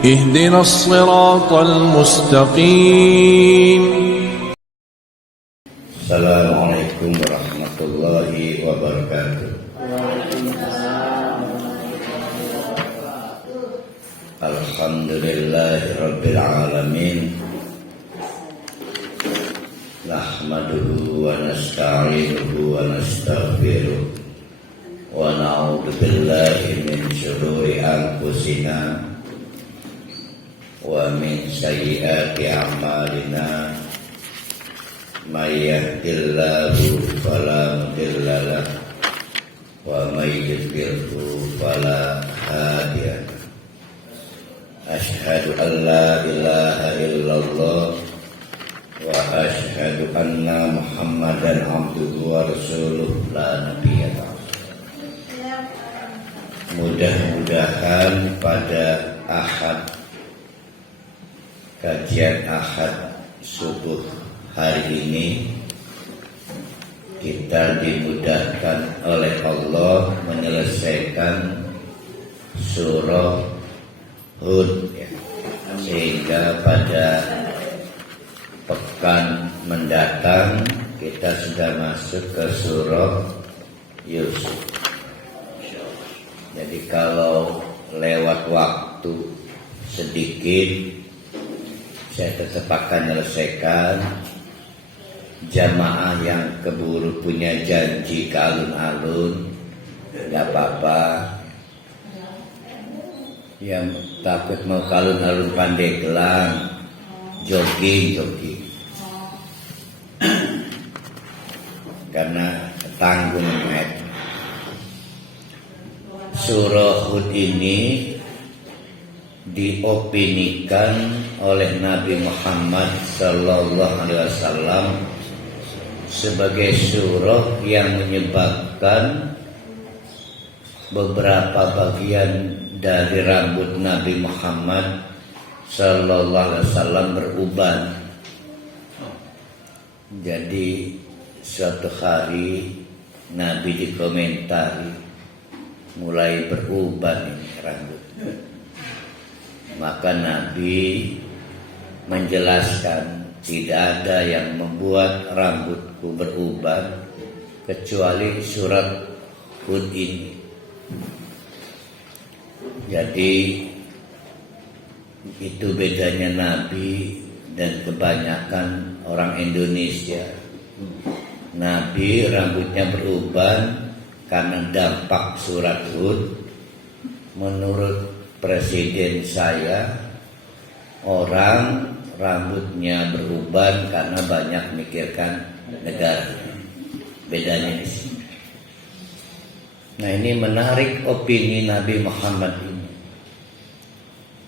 اهدنا الصراط المستقيم. السلام عليكم ورحمة الله وبركاته. Alhamdulillahi Rabbil Alamin. Nahmaduhu wa nasta'inuhu wa nastaghfiruh wa na'udzu billahi min syururi anfusina wa min sayyiati a'malina. May yahdihillahu fala mudilla lahu wa may yudlilhu fala hadiya lahu. Asyhadu an la ilaha illallah wa asyhadu anna Muhammadan abduhu wa rasuluh la nabiyya ba'dahu. Mudah-mudahan pada Ahad, kajian Ahad subuh hari ini, kita dimudahkan oleh Allah menyelesaikan surah Hud, sehingga pada pekan mendatang kita sudah masuk ke surah Yusuf. Jadi kalau lewat waktu sedikit, saya tetap akan menyelesaikan. Jamaah yang keburu punya janji ke alun-alun, nggak apa-apa. Yang takut mau ke alun-alun Pandeglang, jogging. Karena tanggung met. Surah Hud ini diopinikan oleh Nabi Muhammad sallallahu alaihi wasallam sebagai surah yang menyebabkan beberapa bagian dari rambut Nabi Muhammad sallallahu alaihi wasallam beruban. Jadi suatu hari Nabi dikomentari mulai beruban ini rambut. Maka Nabi menjelaskan tidak ada yang membuat rambutku beruban kecuali surat Hud ini. Jadi itu bedanya Nabi dan kebanyakan orang Indonesia. Nabi rambutnya beruban karena dampak surat Hud. Menurut presiden saya, orang rambutnya beruban karena banyak mikirkan negara. Bedanya di sini. Nah, ini menarik opini Nabi Muhammad ini.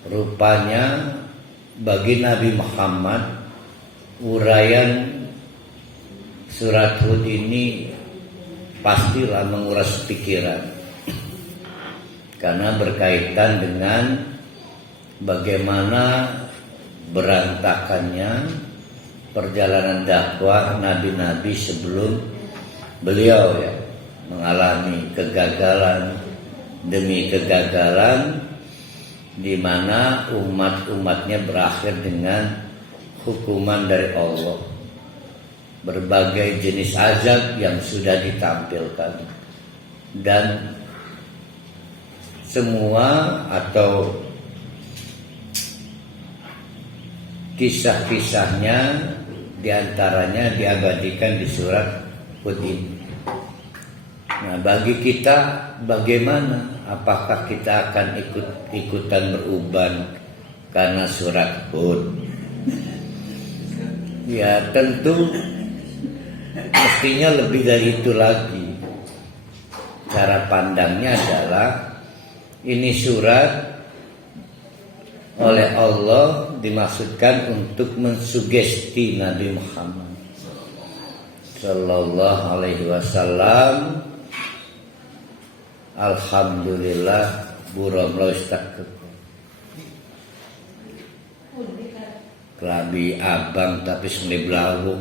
Rupanya bagi Nabi Muhammad, uraian surat Hud ini pastilah menguras pikiran, karena berkaitan dengan bagaimana berantakannya perjalanan dakwah nabi-nabi sebelum beliau mengalami kegagalan demi kegagalan, di mana umat-umatnya berakhir dengan hukuman dari Allah. Berbagai jenis azab yang sudah ditampilkan, dan semua atau kisah-kisahnya diantaranya diabadikan di surat Hud ini. Nah, bagi kita bagaimana? Apakah kita akan ikutan beruban karena surat Hud? Ya, tentu mestinya lebih dari itu lagi. Cara pandangnya adalah ini surat oleh Allah dimaksudkan untuk mensugesti Nabi Muhammad sallallahu alaihi wasallam. Alhamdulillah buram lo istakut. Kelabi abang tapi seni belawu.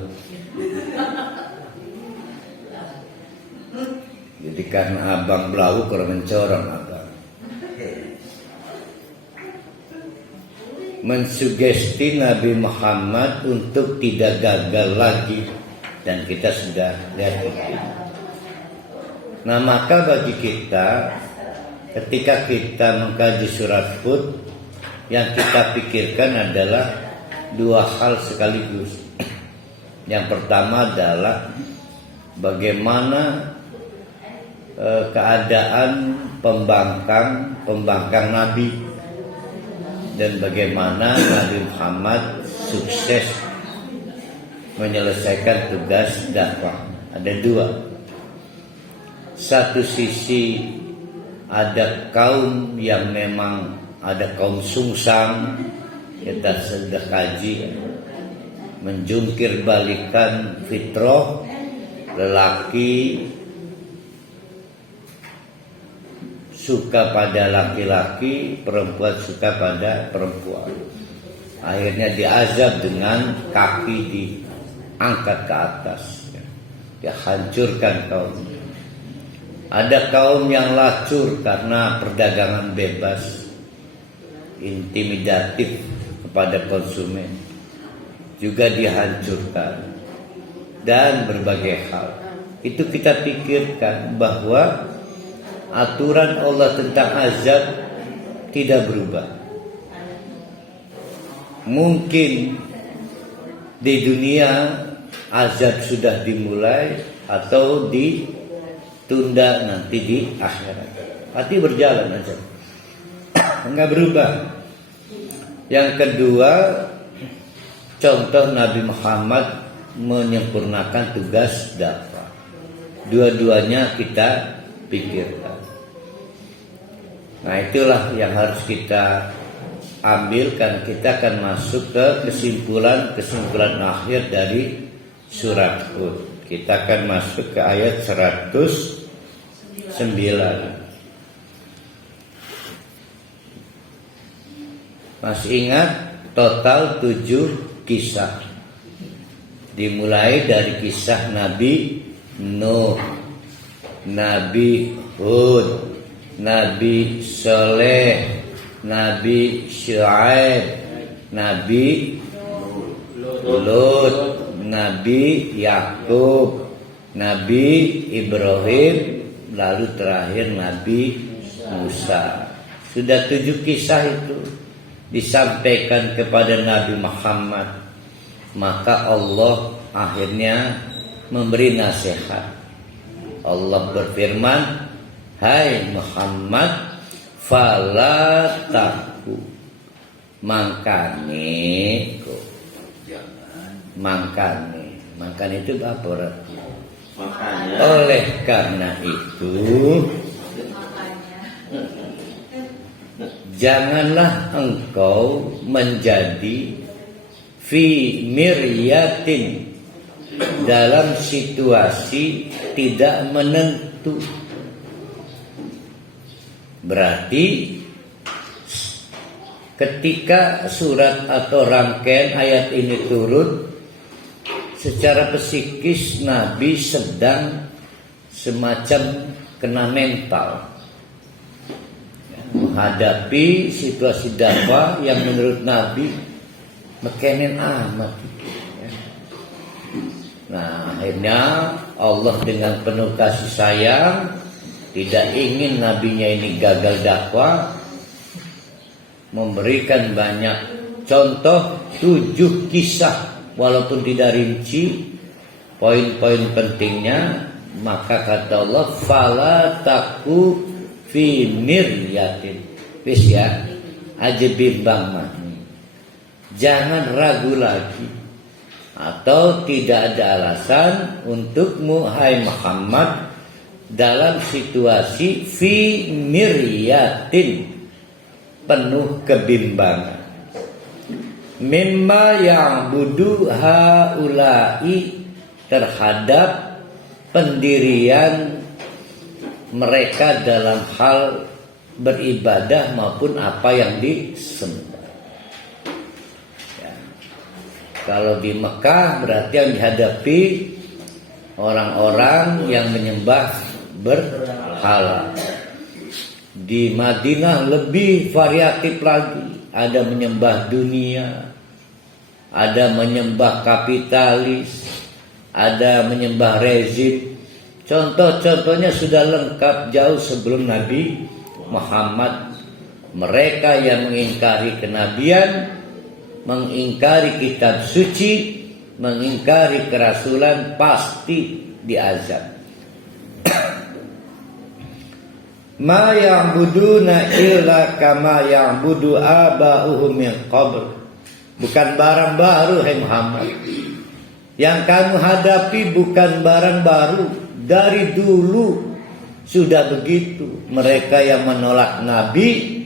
Jadi karena abang belawu kalau mencorong abang. mensugesti Nabi Muhammad untuk tidak gagal lagi, dan kita sudah lihat itu. Nah, maka bagi kita ketika kita mengkaji surat Hud, yang kita pikirkan adalah dua hal sekaligus. Yang pertama adalah bagaimana keadaan pembangkang Nabi, dan bagaimana Nabi Muhammad sukses menyelesaikan tugas dakwah. Ada dua. Satu sisi ada kaum yang memang ada kaum sungsang, kita sudah kaji, menjungkir balikan fitrah, lelaki suka pada laki-laki, perempuan suka pada perempuan. Akhirnya diazab dengan kaki diangkat ke atas, dia hancurkan kaum. Ada kaum yang lacur karena perdagangan bebas, intimidatif kepada konsumen, juga dihancurkan, dan berbagai hal. Itu kita pikirkan bahwa aturan Allah tentang azab tidak berubah. Mungkin di dunia azab sudah dimulai atau ditunda nanti di akhirat. Pasti berjalan aja, enggak berubah. Yang kedua, contoh Nabi Muhammad menyempurnakan tugas dakwah. Dua-duanya kita pikirkan. Nah, itulah yang harus kita ambilkan. Kita akan masuk ke kesimpulan akhir dari surat Hud. Kita akan masuk ke ayat 109. Masih ingat total 7 kisah. Dimulai dari kisah Nabi Nuh, Nabi Hud, Nabi Saleh, Nabi Syuaib, Nabi Lut, Nabi Yakub, Nabi Ibrahim, lalu terakhir Nabi Musa. Sudah 7 kisah itu disampaikan kepada Nabi Muhammad. Maka Allah akhirnya memberi nasihat. Allah berfirman, hai Muhammad, fala taku, mangkane itu apa artinya? Oleh karena itu, janganlah engkau menjadi fi miryatin, dalam situasi tidak menentu. Berarti ketika surat atau rangkaian ayat ini turun, secara psikis Nabi sedang semacam kena mental menghadapi situasi dakwah yang menurut Nabi mekenen amat. Nah, akhirnya Allah dengan penuh kasih sayang, tidak ingin nabinya ini gagal dakwah, memberikan banyak contoh, 7 kisah. Walaupun tidak rinci poin-poin pentingnya, maka kata Allah, fala taku fi miryatin. Wis ya, aja bimbang mah. Jangan ragu lagi, atau tidak ada alasan untukmu hai Muhammad dalam situasi fi miryatin, penuh kebimbangan, mimma ya'budu haula'i, terhadap pendirian mereka dalam hal beribadah maupun apa yang disembah. Ya. Kalau di Mekah berarti yang dihadapi orang-orang yang menyembah berhala. Di Madinah lebih variatif lagi, ada menyembah dunia, ada menyembah kapitalis, ada menyembah rezim. Contoh-contohnya sudah lengkap jauh sebelum Nabi Muhammad. Mereka yang mengingkari kenabian, mengingkari kitab suci, mengingkari kerasulan, pasti diazab. Ma ya'buduna illa kama ya'budu aba'uhum min qabl. Bukan barang baru, hai Muhammad. Yang kamu hadapi bukan barang baru. Dari dulu sudah begitu. Mereka yang menolak Nabi,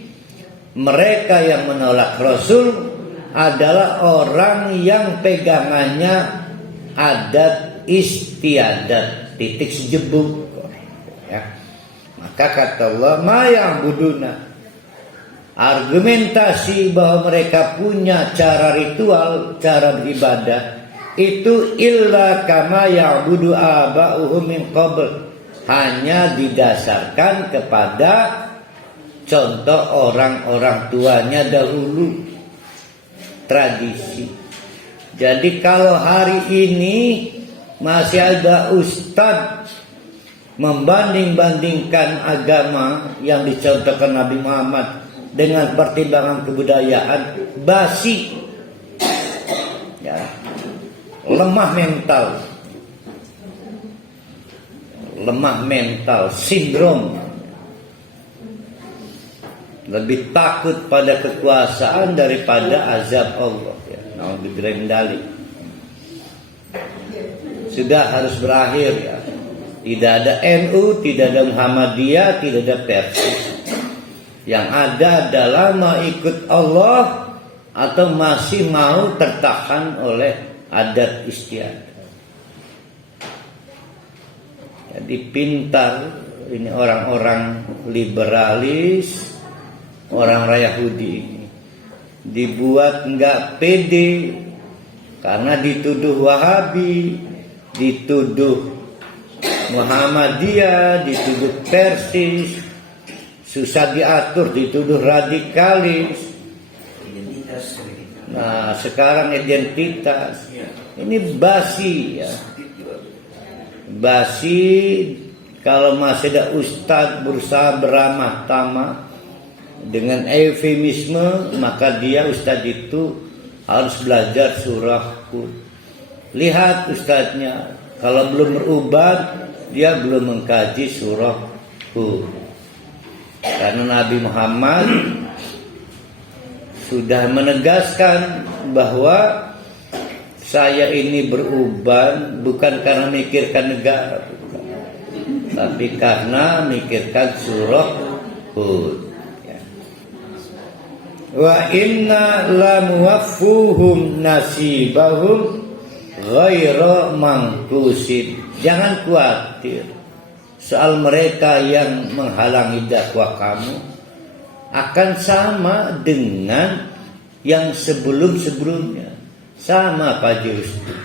mereka yang menolak Rasul adalah orang yang pegangannya adat istiadat, titik sejebuk. Ya. Maka kata Allah, ma ya'buduna, argumentasi bahwa mereka punya cara ritual, cara beribadah itu illa kama ya'budu aba'uhum min qabl, hanya didasarkan kepada contoh orang-orang tuanya dahulu, tradisi. Jadi kalau hari ini masih ada ustadz membanding-bandingkan agama yang dicontohkan Nabi Muhammad dengan pertimbangan kebudayaan, basi, ya, lemah mental, sindrom, lebih takut pada kekuasaan daripada azab Allah. Ya, naudzubillah, sudah harus berakhir, ya. Tidak ada NU, tidak ada Muhammadiyah, tidak ada Persis. Yang ada adalah mau ikut Allah atau masih mau tertahan oleh adat istiadat. Jadi pintar ini orang-orang liberalis, orang Yahudi ini dibuat enggak pede karena dituduh Wahabi, dituduh Muhammadiyah, dituduh Persis, susah diatur, dituduh radikalis. Nah, sekarang identitas ini basi, ya. Basi. Kalau masih ada ustadz berusaha beramah tamah dengan eufemisme, maka dia ustadz itu harus belajar surah Hud. Lihat ustadznya, kalau belum berubah, dia belum mengkaji surah Hud. Karena Nabi Muhammad sudah menegaskan bahwa saya ini berubah bukan karena mikirkan negara, bukan, tapi karena mikirkan surah Hud. Ya. Wa inna lamuwaffuhum nasibahum ghaira mangkusin. Jangan khawatir soal mereka yang menghalangi dakwah kamu, akan sama dengan yang sebelum-sebelumnya. Sama Pak Rusdi.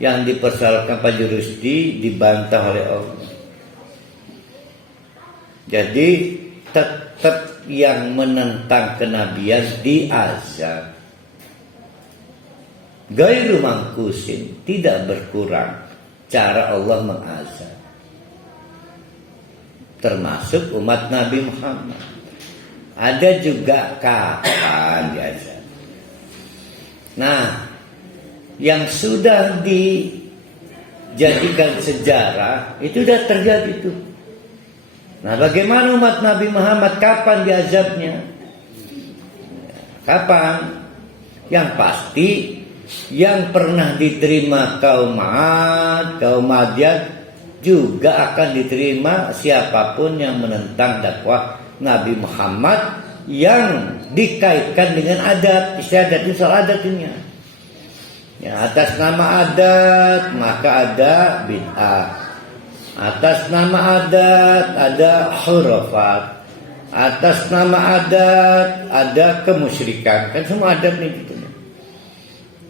Yang dipersoalkan Pak Rusdi dibantah oleh Allah. Jadi tetap yang menentang kenabian diazab. Gairu mangkusin, tidak berkurang cara Allah mengazab. Termasuk umat Nabi Muhammad. Ada juga kapan diazab. Nah, yang sudah dijadikan sejarah itu sudah terjadi itu. Nah, bagaimana umat Nabi Muhammad, kapan diazabnya? Kapan? Yang pasti yang pernah diterima kaum Ad, kaum Madian juga akan diterima siapapun yang menentang dakwah Nabi Muhammad yang dikaitkan dengan adat istiadat. Itu soal adatnya. Ya, atas nama adat maka ada bid'ah. Atas nama adat ada khurafat. Atas nama adat ada kemusyrikan. Kan semua adat nih gitu.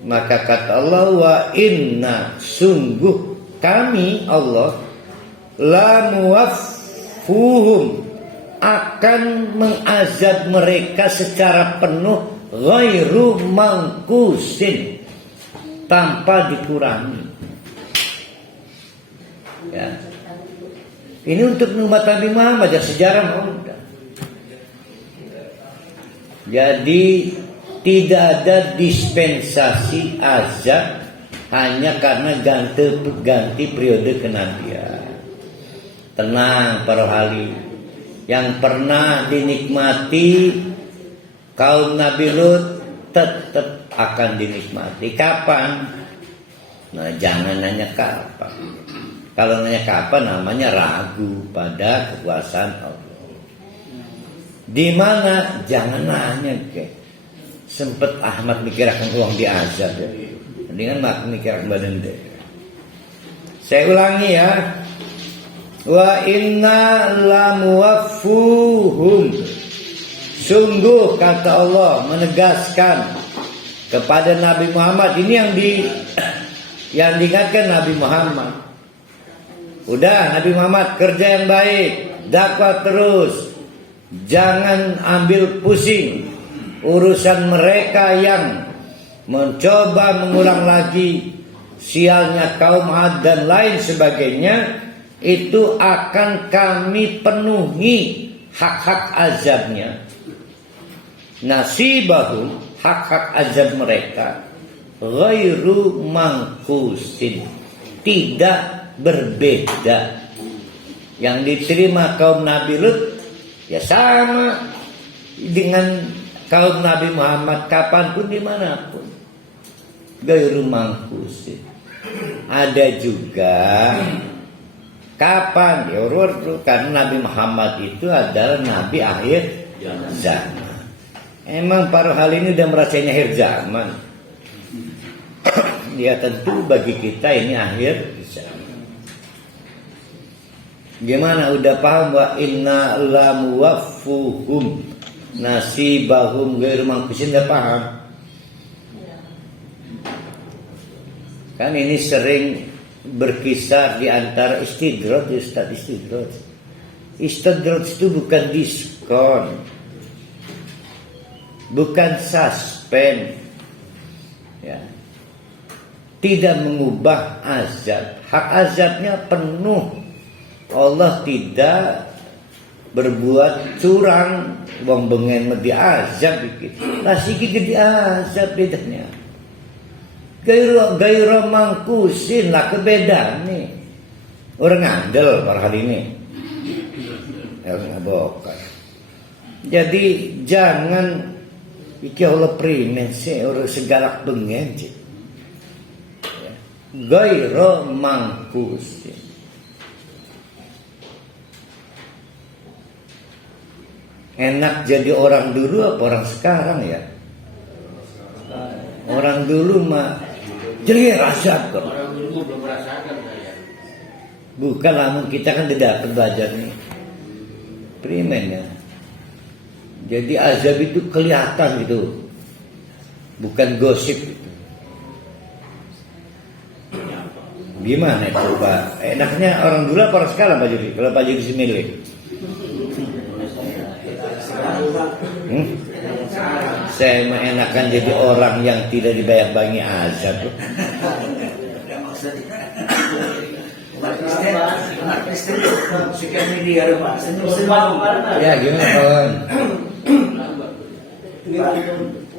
Maka kata Allah, wa inna, sungguh kami Allah la muwaffuhum akan mengazab mereka secara penuh ghairu mangkusin, tanpa dikurangi. Ya. Ini untuk umat Nabi Muhammad, ya, sejarah mudah. Jadi tidak ada dispensasi azab hanya karena ganti periode kenabian. Tenang para wali, yang pernah dinikmati kaum Nabi Lut tetap akan dinikmati. Kapan? Nah, jangan nanya kapan. Kalau nanya kapan namanya ragu pada kekuasaan Allah. Di mana? Jangan nanya ke. Sempet Ahmad mikirkan uang diazab ya. Dengan mak mikirkan badan deh. Saya ulangi ya. Wa inna lamuwaffuhum. Sungguh kata Allah menegaskan kepada Nabi Muhammad, ini yang diingatkan Nabi Muhammad. Udah Nabi Muhammad kerja yang baik, dakwah terus, jangan ambil pusing urusan mereka yang mencoba mengulang lagi sialnya kaum Ad dan lain sebagainya. Itu akan kami penuhi hak-hak azabnya. Nasibahum, hak-hak azab mereka ghairu mangkusin, tidak berbeda. Yang diterima kaum Nabi Lut ya sama dengan kaum Nabi Muhammad kapanpun dimanapun, ghairu mangkusin. Ada juga kapan ya karena Nabi Muhammad itu adalah Nabi akhir zaman. Emang para hal ini udah merasa ini akhir zaman. Ya tentu bagi kita ini akhir zaman. Gimana udah paham? Wa inna lamuwaffuhum nasibahum ghairu mangkusin, udah paham? Kan ini sering berkisar di antara istidroj, Ustaz. Istidroj itu bukan diskon, bukan suspend, ya. Tidak mengubah azab. Hak azabnya penuh. Allah tidak berbuat curang, wong bengen di azab dikit. Lah siki gede azab bedanya. Gairah mangkusin lah kebedaan nih. Orang ngandel para hal ini. Bukan. Jadi jangan iki Allah primen sih orang segalak bengen sih. Gairah mangkusin. Enak jadi orang dulu apa orang sekarang ya? Orang dulu mah jadi rasa kok. Orang dulu belum merasakan saya. Bukan, namun kita kan tidak belajar nih. Primen ya. Jadi azab itu kelihatan gitu. Bukan gosip gitu. Gimana coba? Enaknya orang dulu apa orang sekarang Pak Judi? Kalau Pak Judi milih. Saya mengenakan jadi orang yang tidak dibayang-bayangi azab. Ya gimana kawan?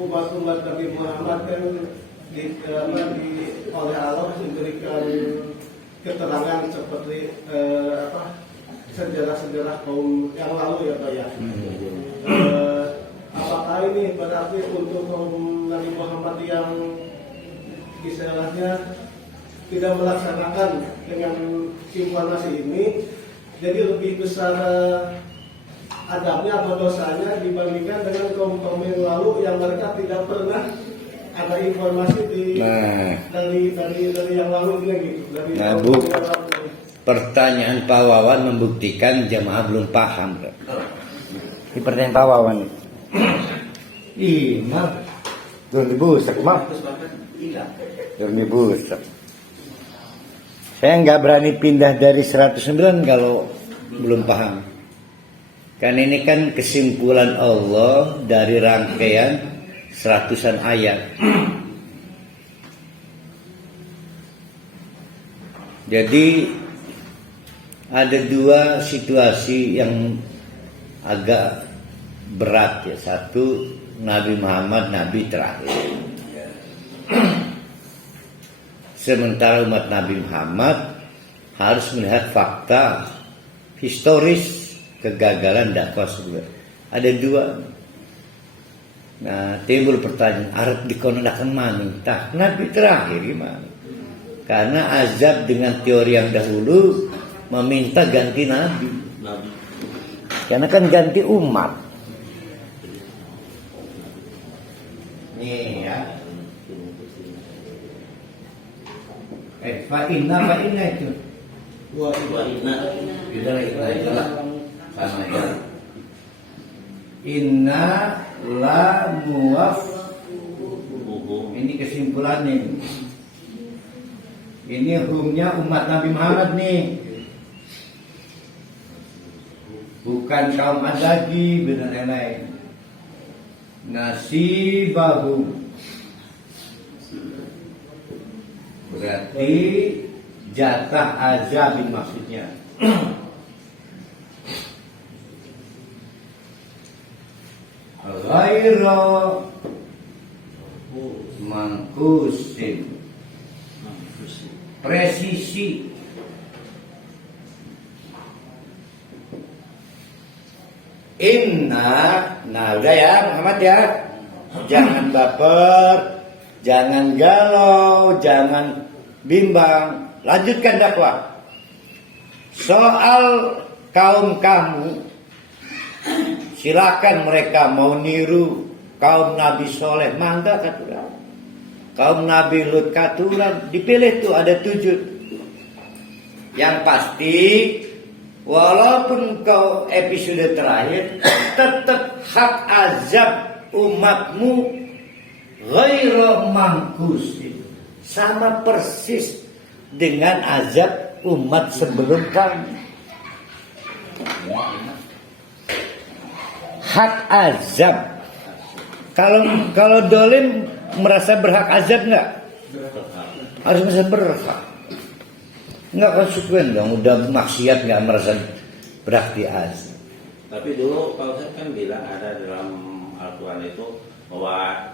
Umat Nabi Muhammad kan oleh Allah diberikan keterangan seperti sejarah-sejarah kaum yang lalu ya Pak ya. Apakah ini berarti untuk kaum Nabi Muhammad yang istilahnya tidak melaksanakan dengan informasi ini, jadi lebih besar adabnya atau dosanya dibandingkan dengan kaum yang lalu yang mereka tidak pernah ada informasi dari yang lalu gitu. Pertanyaan Pak Wawan membuktikan jamaah belum paham. Ini pertanyaan Pak Wawan. Mah. Belum dibusak, mah. Belum dibusak. Saya nggak berani pindah dari 109 kalau belum paham. Kan ini kan kesimpulan Allah dari rangkaian seratusan ayat. Jadi ada dua situasi yang agak berat ya. Satu, Nabi Muhammad Nabi terakhir. Sementara umat Nabi Muhammad harus melihat fakta historis kegagalan dakwah sebelumnya. Ada dua. Nah, timbul pertanyaan, arep dikonodakan mana? Tah, Nabi terakhir gimana? Karena azab dengan teori yang dahulu meminta ganti Nabi. Karena kan ganti umat. Nih ya. Fa'inna itu. Itulah sama ya. Inna la muwaf. Ini kesimpulannya. Ini hukumnya umat Nabi Muhammad nih. Bukan kaum Adagi benar lain. Nasibahum. Berarti jatah azab maksudnya. Ghairu mangkusin, presisi. Nah udah ya Muhammad ya, jangan baper, jangan galau, jangan bimbang, lanjutkan dakwah. Soal kaum kamu, silakan mereka mau niru kaum Nabi Soleh, mangga katuran. Kaum Nabi Lut katuran, dipilih tuh ada 7. Yang pasti, walaupun kau episode terakhir, tetap hak azab umatmu ghairu mangkusin, sama persis dengan azab umat sebelum kami. Hak azab. Kalau dolim merasa berhak azab nggak? Harus merasa berhak. Nggak konsekuen dong. Udah maksiat nggak merasa berhak di azab. Tapi dulu Pak Ustadz kan bilang ada dalam Al-Quran itu bahwa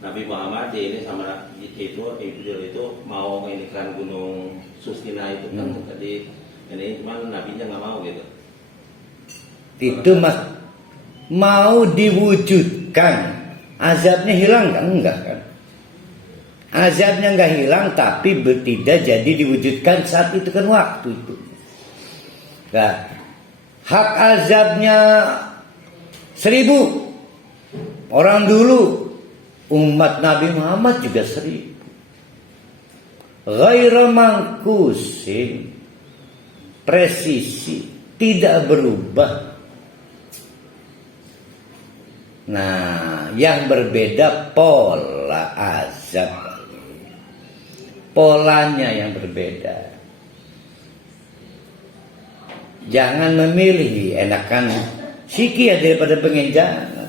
Nabi Muhammad ini sama Ibril itu mau mengikrarkan gunung Sustina itu kan tadi ini cuman nabinya nggak mau gitu. Itu mas mau diwujudkan, azabnya hilang kan? Enggak kan? Azabnya enggak hilang, tapi tidak jadi diwujudkan saat itu kan waktu itu. Nah, hak azabnya 1000 orang dulu. Umat Nabi Muhammad juga 1000. Ghairu mangkusin, presisi, tidak berubah. Nah, yang berbeda pola azab. Polanya yang berbeda. Jangan memilih, enakan sikit daripada pengen jangan.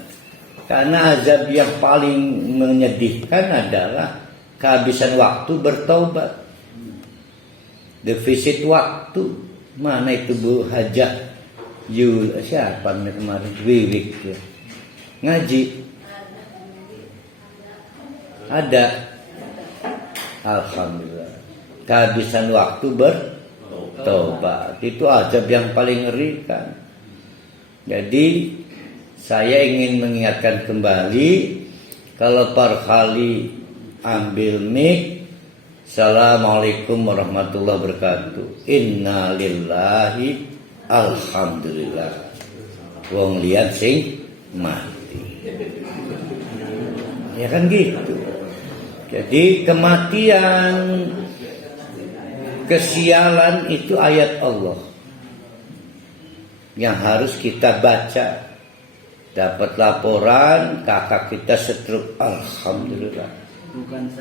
Karena azab yang paling menyedihkan adalah kehabisan waktu bertaubat. Defisit waktu. Mana itu Bu Hajah Yul, siapa kemarin? Wiwik ya. Ngaji. Ada. Alhamdulillah. Kehabisan waktu bertaubat. Itu azab yang paling ngerikan. Jadi saya ingin mengingatkan kembali, kalau per kali ambil mic, Assalamualaikum warahmatullahi wabarakatuh. Inna lillahi alhamdulillah. Wong lihat sing mati. Ya kan gitu. Jadi kematian, kesialan itu ayat Allah yang harus kita baca. Dapat laporan kakak kita stroke, alhamdulillah.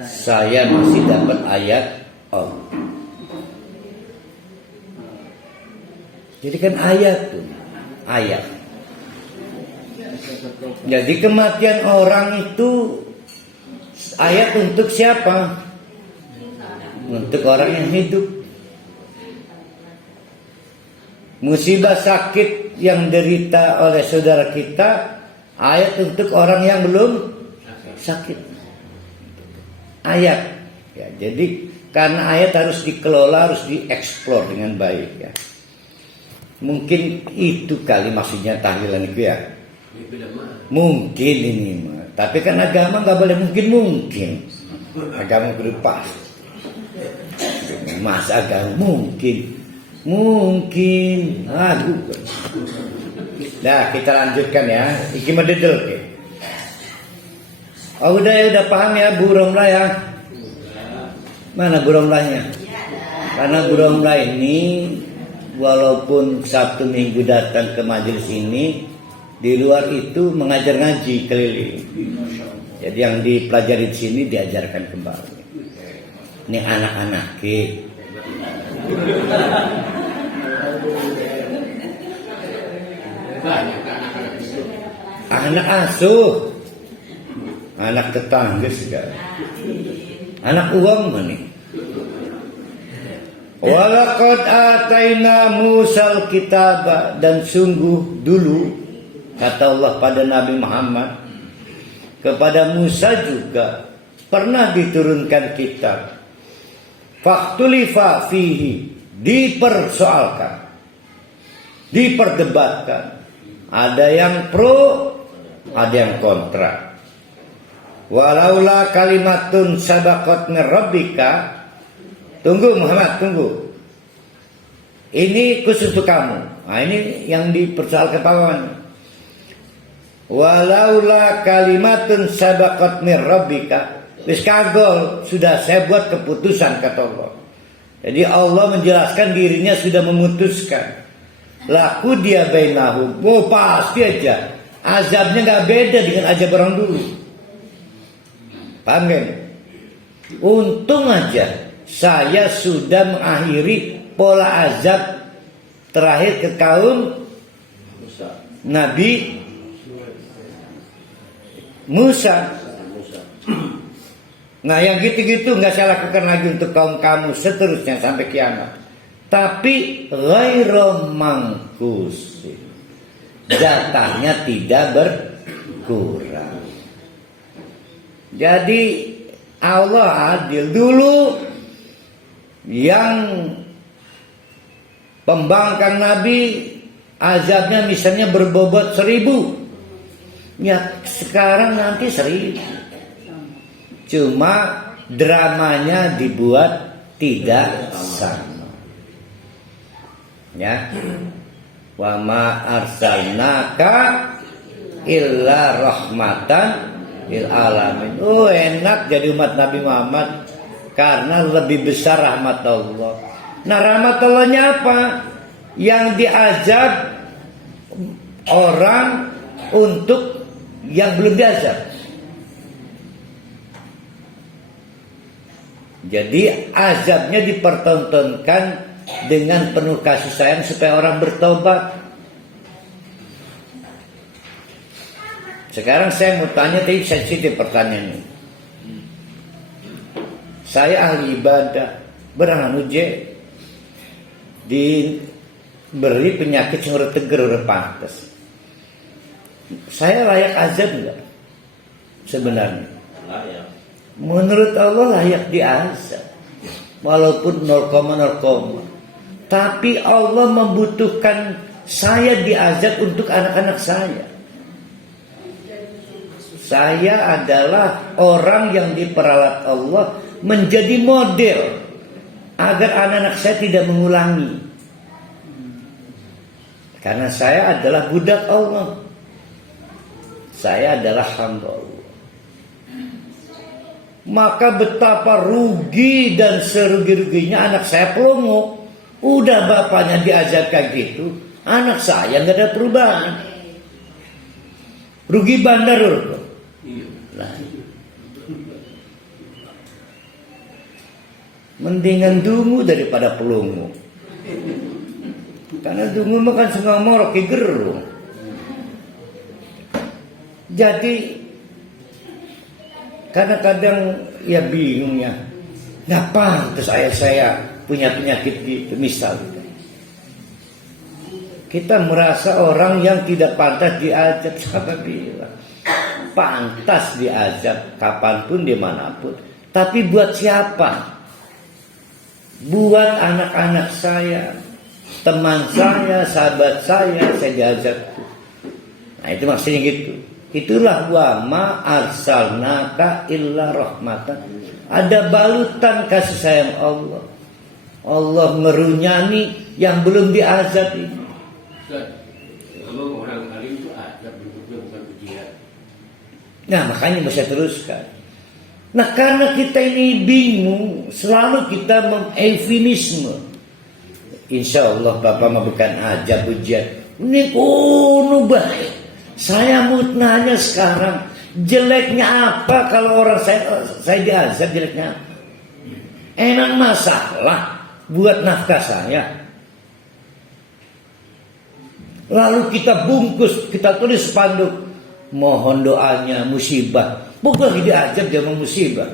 Saya masih dapat ayat Allah. Jadi kan ayat tuh, ayat. Jadi kematian orang itu ayat untuk siapa? Untuk orang yang hidup. Musibah sakit yang derita oleh saudara kita, ayat untuk orang yang belum sakit. Ayat. Ya, jadi karena ayat harus dikelola, harus dieksplor dengan baik ya. Mungkin itu kali maksudnya tahlilan itu ya. Mungkin ini mah. Tapi kan agama nggak boleh mungkin. Agama kudu pas. Mas agama mungkin. Aduh. Nah, kita lanjutkan ya. Iki mededel ke. Oh udah paham ya Bu Romlah ya. Mana Bu Romlahnya? Karena Bu Romlah ini walaupun Sabtu Minggu datang ke majelis ini, di luar itu mengajar ngaji keliling. Jadi yang dipelajari di sini diajarkan kembali. Ini anak-anak ke. Anak asuh, anak tetangga segala, anak uang mana? Walaqad ataina Musal kitaba, dan sungguh dulu kata Allah pada Nabi Muhammad, kepada Musa juga pernah diturunkan kitab. Faktulifa fihi, dipersoalkan, diperdebatkan. Ada yang pro, ada yang kontra. Walaula kalimatun sabaqat min rabbika. Tunggu Muhammad, tunggu. Ini khusus untuk kamu. Nah, ini yang dipersoalkan pahlawan. Walaula kalimatun sabaqat min rabbika. Wis kagol, sudah saya buat keputusan kata Allah. Jadi Allah menjelaskan dirinya sudah memutuskan. Laku dia bainahum. Oh pasti aja. Azabnya nggak beda dengan azab orang dulu. Paham kan? Untung aja saya sudah mengakhiri pola azab terakhir ke kaum Nabi Musa. Nah yang gitu-gitu nggak saya lakukan lagi untuk kaum kamu seterusnya sampai kiamat. Tapi ghairu mangkus, jatahnya tidak berkurang. Jadi Allah adil. Dulu yang pembangkang Nabi azabnya misalnya berbobot 1000, ya sekarang nanti 1000. Cuma dramanya dibuat tidak sama. Ya. Wa ma arsalnaka illa rahmatan lil alamin. Oh enak jadi umat Nabi Muhammad karena lebih besar rahmat Allah. Nah rahmat Allahnya apa? Yang diazab orang untuk yang belum diazab. Jadi azabnya dipertontonkan dengan penuh kasih sayang supaya orang bertobat. Sekarang saya mau tanya, tapi sensitif pertanyaan ini. Saya ahli ibadah, berang uje diberi penyakit yang teger udah pantas. Saya layak azab enggak? Sebenarnya. Layak. Menurut Allah layak diazab. Walaupun 0,0. Tapi Allah membutuhkan saya diazab untuk anak-anak saya. Saya adalah orang yang diperalat Allah menjadi model agar anak-anak saya tidak mengulangi. Karena saya adalah budak Allah. Saya adalah hamba Allah. Maka betapa rugi dan serugi-ruginya anak saya pelongo. Udah bapaknya diazab kayak gitu, anak saya nggak ada perubahan. Rugi bandar loh. Nah. Mendingan dungu daripada pelongo. Karena dungu makan sungai morok gerung. Jadi kadang-kadang ya bingung ya, nggak pantas saya punya penyakit gitu misal. Kita merasa orang yang tidak pantas diajak, siapa bilang pantas diajak kapanpun dimanapun. Tapi buat siapa? Buat anak-anak saya, teman saya, sahabat saya diajak. Nah itu maksudnya gitu. Itulah wa ma arsalnaka illa rahmatan. Ada balutan kasih sayang Allah. Allah merunyani yang belum diazab ini. Kalau orang alim itu ada bentuknya bukan ujian. Nah makanya bisa teruskan. Nah karena kita ini bingung, selalu kita mengeufemisme. Insya Allah Bapak mau bukan ajab ujian. Ini kuno baik. Saya mau nanya sekarang, jeleknya apa kalau orang saya diazab, jeleknya apa? Emang masalah buat nafkah saya? Lalu kita bungkus, kita tulis spanduk, mohon doanya musibah. Bukan lagi diajab dia mau musibah.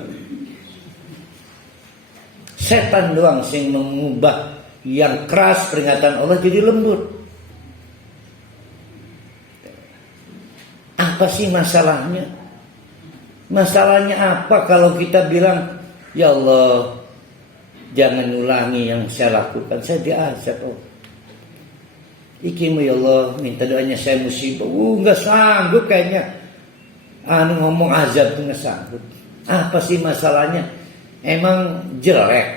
Setan doang sing mengubah yang keras peringatan Allah jadi lembut. Apa sih masalahnya? Masalahnya apa kalau kita bilang, ya Allah, jangan ulangi yang saya lakukan, saya diazab. Oh. Ikimu ya Allah, minta doanya saya musibah. Nggak sanggup kayaknya. Ngomong azab tuh nggak sanggup. Apa sih masalahnya? Emang jelek,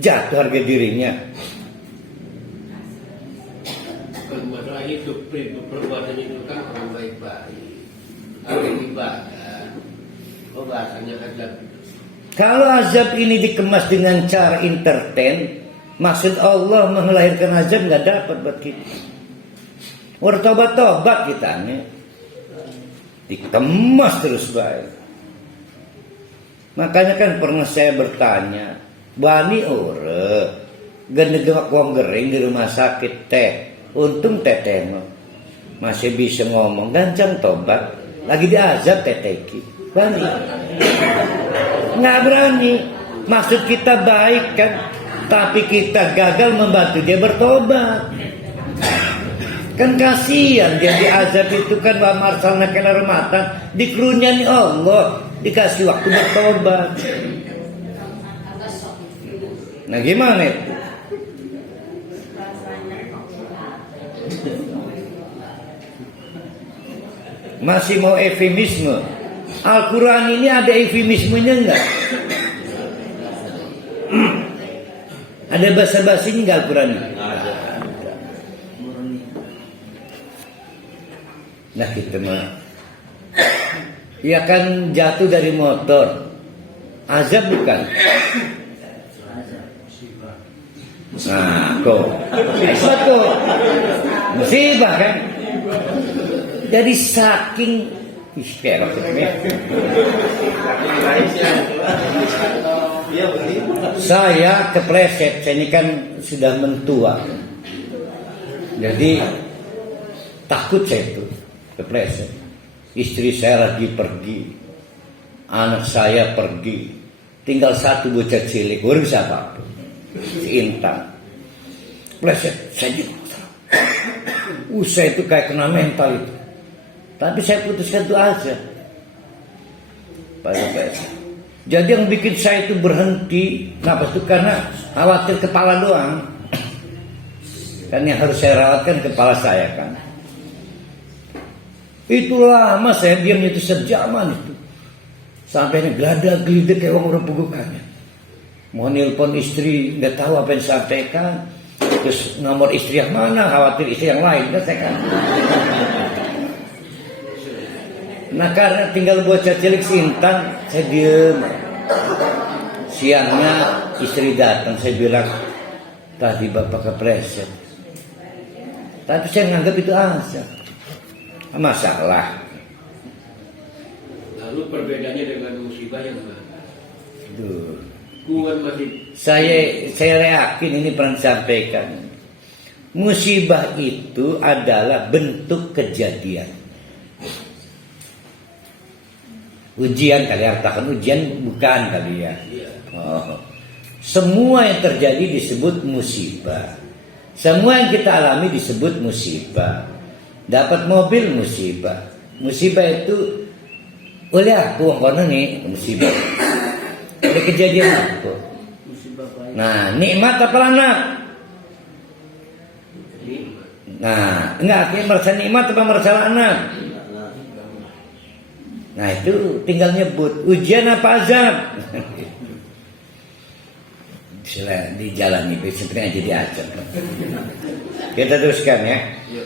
jatuh harga dirinya. Bukan masalah itu, perbuatan itu kan orang baik-baik. Orang ibadah. Oh bahasanya azab. Kalau azab ini dikemas dengan cara entertain, maksud Allah melahirkan azab nggak dapat buat kita. Bertobat-tobat kita nih. Dikemas terus baik. Makanya kan pernah saya bertanya, bani ore gendegak wong gering di rumah sakit teh, untung teteh masih bisa ngomong gancang tobat, lagi diazab teteki, bani nggak berani. Maksud kita baik kan, tapi kita gagal membantu dia bertobat. Kan kasihan dia diazab itu kan wa marsalna kana rahmatan, dikerunyani Allah, dikasih waktu bertobat. Nah gimana itu? Masih mau eufemisme? Al-Quran ini ada eufemismenya enggak? Ada basa-basinya enggak Al-Quran ini? Nah kita mah ya kan jatuh dari motor, azab bukan? Nah kok betul, musibah kan? Jadi saking saya kepleset, saya ini kan sudah mentua, jadi takut saya itu kepleset. Istri saya lagi pergi, anak saya pergi, tinggal satu bocah cilik, baru bisa apa-apa, si Intan. Pleset, saya juga saya itu kayak kena mental itu. Tapi saya putuskan itu aja. Jadi yang bikin saya itu berhenti, kenapa itu? Karena khawatir kepala doang. Kan yang harus saya rawatkan kepala saya kan. Itu lama saya diamnya itu sejaman itu. Sampai geladak gelidik kayak orang pegukannya. Mau nelpon istri nggak tahu apa yang disampaikan. Terus nomor istri yang mana, khawatir istri yang lain kan saya kan. Nah karena tinggal bocah cilik si Intan, saya diem. Siangnya istri datang, saya bilang tadi bapak kepleset. Tapi saya nganggap itu aja masalah. Lalu perbedaannya dengan musibah yang mana? Duh. Masih Saya yakin ini pernah disampaikan. Musibah itu adalah bentuk kejadian. Ujian kali artakan ujian bukan kali ya. Iya. Oh. Semua yang terjadi disebut musibah. Semua yang kita alami disebut musibah. Dapat mobil musibah. Musibah itu oleh aku kono nih musibah. Ada kejadian aku. Musibah baik. Nah, nikmat apa anak? Nikmat. Nah, enggak artinya merasa nikmat apa merasa anak? Nah, itu tinggal nyebut ujian apa azab. Sila dijalani sebenarnya jadi azab. Kita teruskan ya. Iya.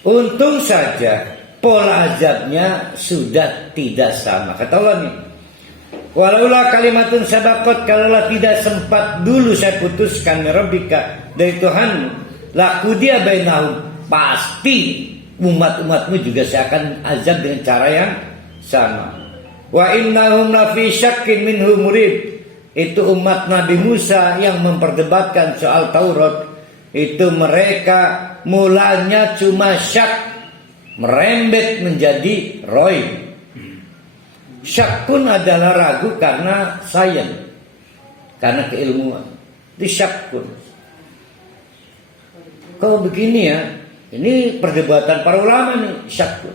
Untung saja pola azabnya sudah tidak sama. Kata Allah nih, walaulah kalimatun sabaqat, kalaulah tidak sempat dulu saya putuskan rabbika dari Tuhan, laqudiya bainahum, pasti umat-umatmu juga saya akan azab dengan cara yang sama. Wa innahum lafi syakkin minhu murib. Itu umat Nabi Musa yang memperdebatkan soal Taurat. Itu mereka mulanya cuma syak, merembet menjadi roib. Syakkun adalah ragu karena sains, karena keilmuan. Itu syakkun. Kalau begini ya, ini perdebatan para ulama nih, syakkun.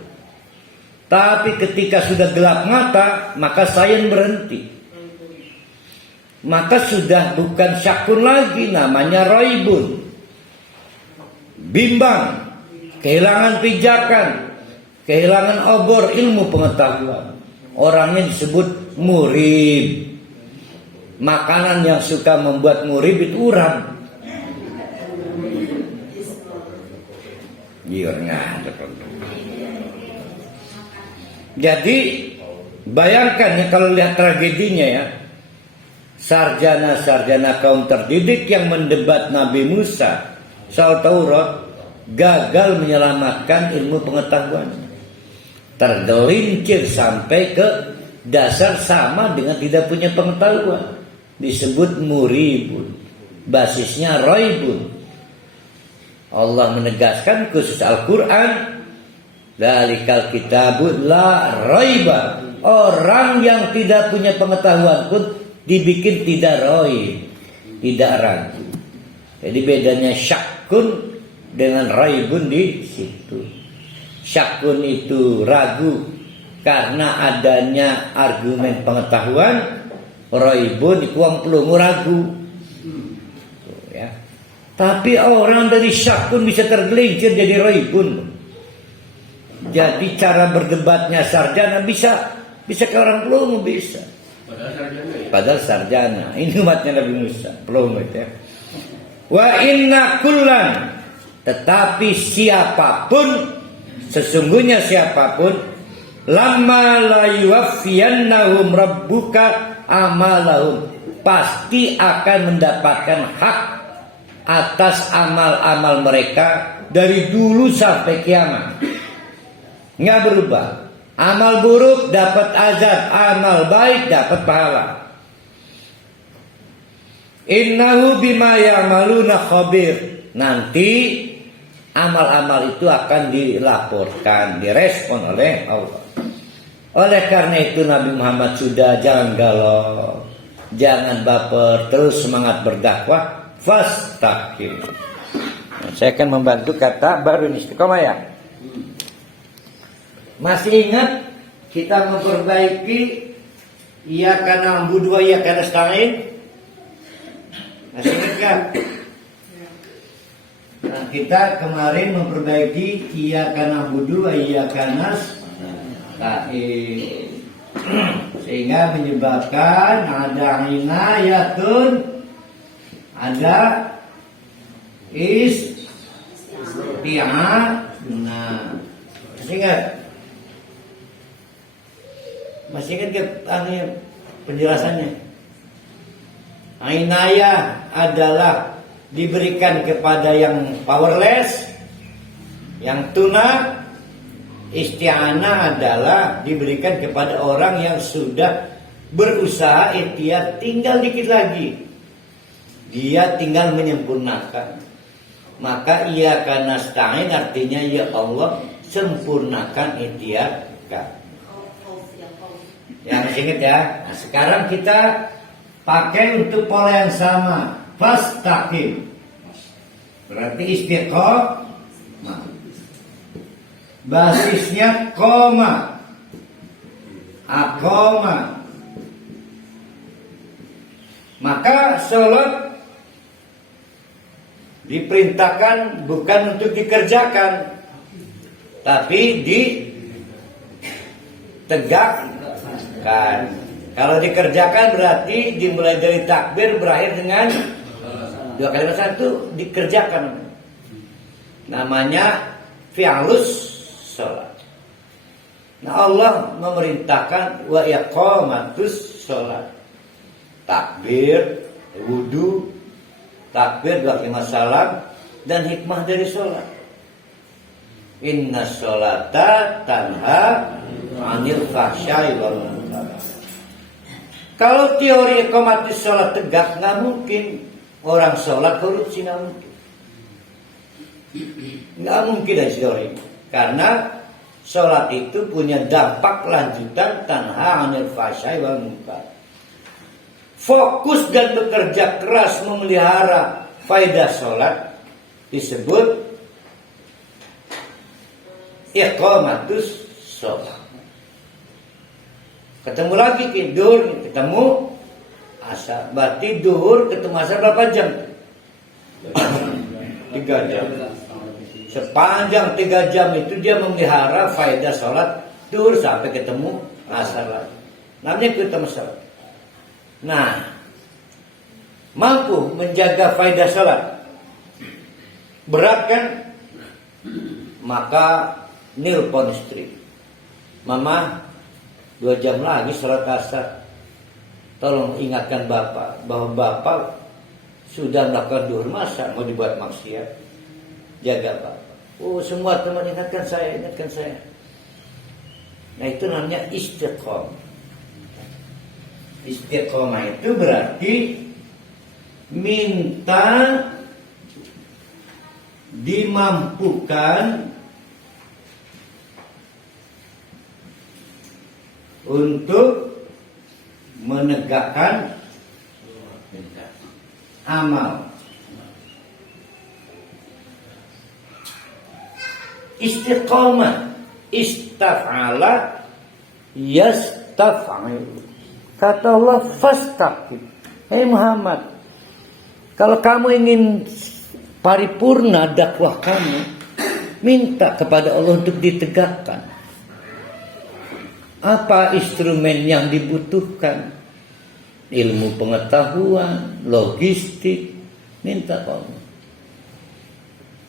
Tapi ketika sudah gelap mata, maka sains berhenti. Maka sudah bukan syakkun lagi, namanya roibun. Bimbang, kehilangan pijakan, kehilangan obor ilmu pengetahuan. Orangnya disebut murib. Makanan yang suka membuat murib itu urang. Jadi bayangkan ya kalau lihat tragedinya ya, sarjana-sarjana kaum terdidik yang mendebat Nabi Musa soal Taurat gagal menyelamatkan ilmu pengetahuan, tergelincir sampai ke dasar sama dengan tidak punya pengetahuan, disebut muribun, basisnya roibun. Allah menegaskan khusus Al-Quran, dalikal kitabul la roiba, orang yang tidak punya pengetahuan pun dibikin tidak roib, tidak ragu. Jadi bedanya syakkun dengan raibun di situ. Syakkun itu ragu karena adanya argumen pengetahuan, raibun itu uang pelungu ragu. Ya. Tapi orang dari syakkun bisa tergelincir jadi raibun. Jadi cara berdebatnya sarjana bisa ke orang pelungu bisa. Padahal sarjana. Ini umatnya Nabi Musa, pelungu itu ya. Wa inna kullan, tetapi siapapun, sesungguhnya siapapun, lamma la yuwaffiyannahum rabbuka amalahum, pasti akan mendapatkan hak atas amal-amal mereka dari dulu sampai kiamat. Nggak berubah. Amal buruk dapat azab, amal baik dapat pahala. Innahu bima ya'maluna khabir. Nanti amal-amal itu akan dilaporkan, direspon oleh Allah. Oleh karena itu Nabi Muhammad sudah jangan galau, jangan baper, terus semangat berdakwah, fastaqim. Nah, saya akan membantu kata baru ini istiqomah ya. Masih ingat kita memperbaiki iyyaka na'budu wa iyyaka nasta'in? Masih ingat kan? Nah, kita kemarin memperbaiki iyyaka na'budu wa iyyaka nasta'in, sehingga menyebabkan ada inayatun, ada isti'anah. Masih ingat? Masih ingat ke penjelasannya? Inayah adalah diberikan kepada yang powerless, yang tuna. Isti'anah adalah diberikan kepada orang yang sudah berusaha ikhtiar, tinggal dikit lagi, dia tinggal menyempurnakan. Maka iyyaka nasta'in artinya ya Allah, sempurnakan ikhtiar kami. Yang ingat ya. Nah, sekarang kita pakai untuk pola yang sama. Fastaqim. Berarti istiqomah. Basisnya koma. Akoma. Maka sholat diperintahkan bukan untuk dikerjakan, tapi ditegakkan. Kalau dikerjakan berarti dimulai dari takbir berakhir dengan 2 kalimat satu dikerjakan. Namanya fi'lus sholat. Nah Allah memerintahkan wa iqamatus sholat. Takbir, wudu, takbir 2 kalimat salam dan hikmah dari sholat. Inna sholata tanha 'anil fahsya'i wal munkar. Kalau teori iqamatus sholat tegak, nggak mungkin orang sholat korupsi, nggak mungkin. Nggak mungkin dari teori. Karena sholat itu punya dampak lanjutan tanha 'anil fahsya'i wal munkar. Fokus dan bekerja keras memelihara faedah sholat disebut iqamatus sholat. Ketemu lagi duhur, ketemu asar. Berarti duhur ketemu asar berapa jam? 3 jam. Sepanjang 3 jam itu dia memelihara faedah sholat duhur sampai ketemu asar lagi. Namanya ketemu sholat. Nah, mampu menjaga faedah sholat. Berat kan? Maka nelpon istri. Mama, 2 jam lagi sholat asar. Tolong ingatkan bapak bahwa bapak sudah melakukan duhur, masa mau dibuat maksiat. Jaga bapak. Oh, semua teman ingatkan saya. Nah, itu namanya istiqomah. Istiqomah itu berarti minta dimampukan untuk menegakkan amal. Istiqomah, istaf'ala yastaf'il. Kata Allah, fastaqim. Hei Muhammad, kalau kamu ingin paripurna dakwah kamu, minta kepada Allah untuk ditegakkan. Apa instrumen yang dibutuhkan? Ilmu pengetahuan, logistik, minta ke Allah.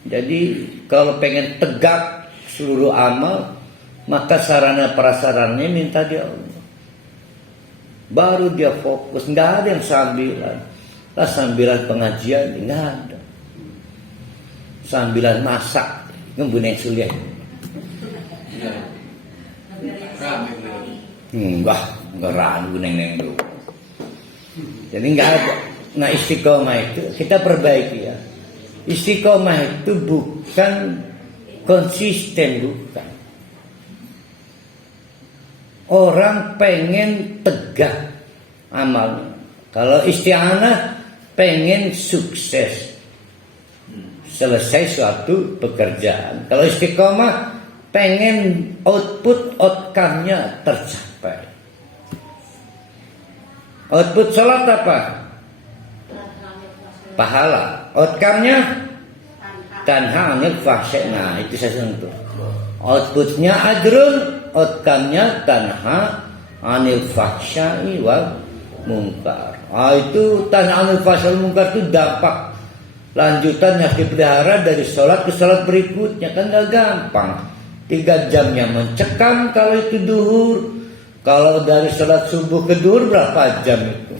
Jadi kalau pengen tegak seluruh amal, maka sarana prasarannya minta dia Allah. Baru dia fokus, nggak ada yang sambilan. Lah sambilan pengajian nggak ada. Sambilan masak, ngebunuh suliah. Enggak ragu neng dulu. Jadi nggak ada. Nah istiqomah itu kita perbaiki ya. Istiqomah itu bukan konsisten, bukan. Orang pengen tegak amalnya. Kalau isti'anah pengen sukses, selesai suatu pekerjaan. Kalau istiqomah pengen outcome-nya tercapai. Output sholat apa? Pahala. Outcome-nya tanha 'anil fahsya'. Nah, itu saya sentuh. Outputnya ajrun, outcome-nya tanha 'anil fahsya'i wal munkar. Itu tanha 'anil fahsya'i wal munkar itu dampak lanjutan yang dipelihara dari sholat ke sholat berikutnya. Kan gak gampang. 3 jamnya mencekam kalau itu duhur. Kalau dari sholat subuh ke duhur berapa jam itu?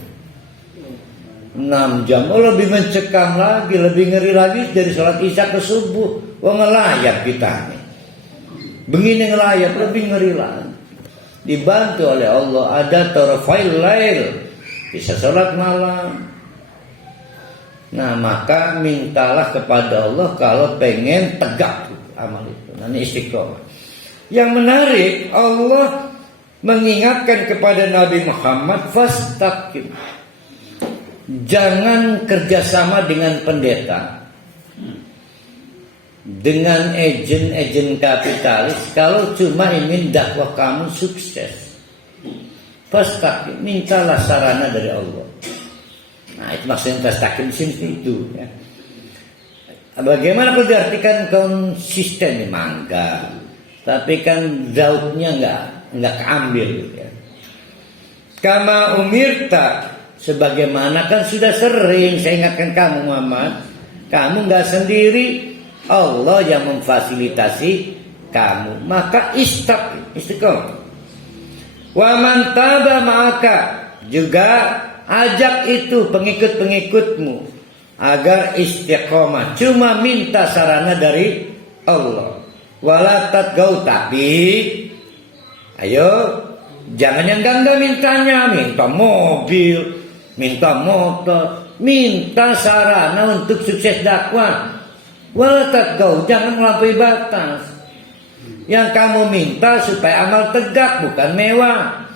6 jam. Oh, lebih mencekam lagi, lebih ngeri lagi dari sholat isya ke subuh. Wah, ngelayap kita nih. Begini ngelayap, lebih ngeri lagi. Dibantu oleh Allah, ada tarfail lail, bisa sholat malam. Nah, maka mintalah kepada Allah kalau pengen tegak amal itu. Nanti istiqomah. Yang menarik, Allah mengingatkan kepada Nabi Muhammad, fastaqim. Jangan kerjasama dengan pendeta, dengan agen-agen kapitalis kalau cuma ingin dakwah kamu sukses. Fastaqim, mintalah sarana dari Allah. Nah, itu maksudnya fastaqim sini itu ya. Bagaimana kalau diartikan konsisten? Mangga. Tapi kan daudnya enggak keambil ya. Kama umirta, sebagaimana kan sudah sering saya ingatkan kamu Muhammad, kamu enggak sendiri, Allah yang memfasilitasi kamu. Maka istiqomah. Wa man taba ma'aka, juga ajak itu pengikut-pengikutmu agar istiqomah. Cuma minta sarana dari Allah. Wala tatgau, tapi ayo jangan yang ganda mintanya, minta mobil, minta motor, minta sarana untuk sukses dakwah. Wala tatgau, jangan melampaui batas. Yang kamu minta supaya amal tegak, bukan mewah.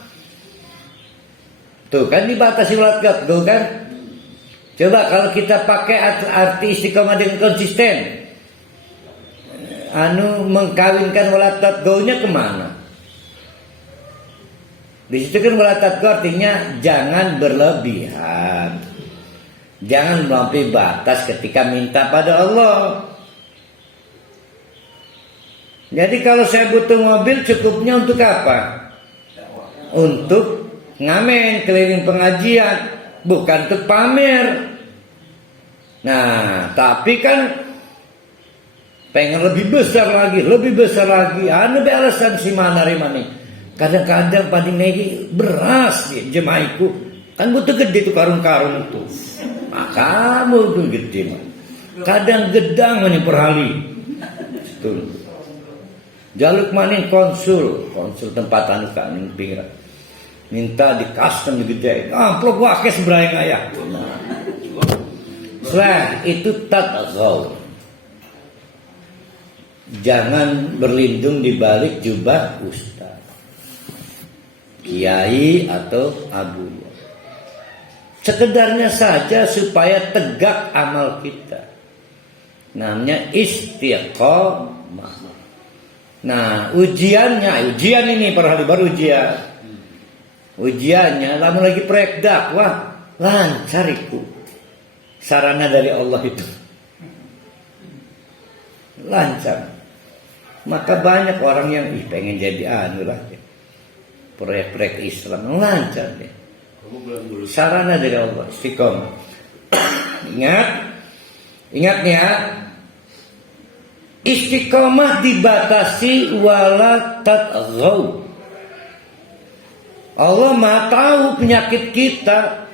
Tuh kan dibatasi wala tatgau kan. Coba kalau kita pakai arti istiqomah dengan konsisten, mengkawinkan wala tatgaunya kemana? Di situ kan wala tatgau artinya jangan berlebihan, jangan melampaui batas ketika minta pada Allah. Jadi kalau saya butuh mobil, cukupnya untuk apa? Untuk ngamen keliling pengajian, bukan untuk pamer. Nah, tapi kan pengen lebih besar lagi. Anu be alasan si mana nih. Kadang-kadang paling lagi beras ya, jemaiku. Kan butuh gede tuh karung-karung itu. Maka butuh gede mah. Kadang gedang nih per hari. Betul. Jaluk maning konsul tempat anu kan pinggir. Minta di custom gede. Amplop wake seberang aya. Nah, itu tatgau. Jangan berlindung di balik jubah ustaz, kiai atau abu. Sekedarnya saja supaya tegak amal kita. Namanya istiqomah. Nah, ujian ini per hari baru ujian. Ujiannya, lamun lagi proyek dakwah, lancar itu. Sarana dari Allah itu. Lancar. Maka banyak orang yang pengen jadi proyek-proyek Islam lancar deh. Sarana dari Allah, istiqomah. Ingat ya. Istiqomah dibatasi wala tatgau. Allah Maha tahu penyakit kita.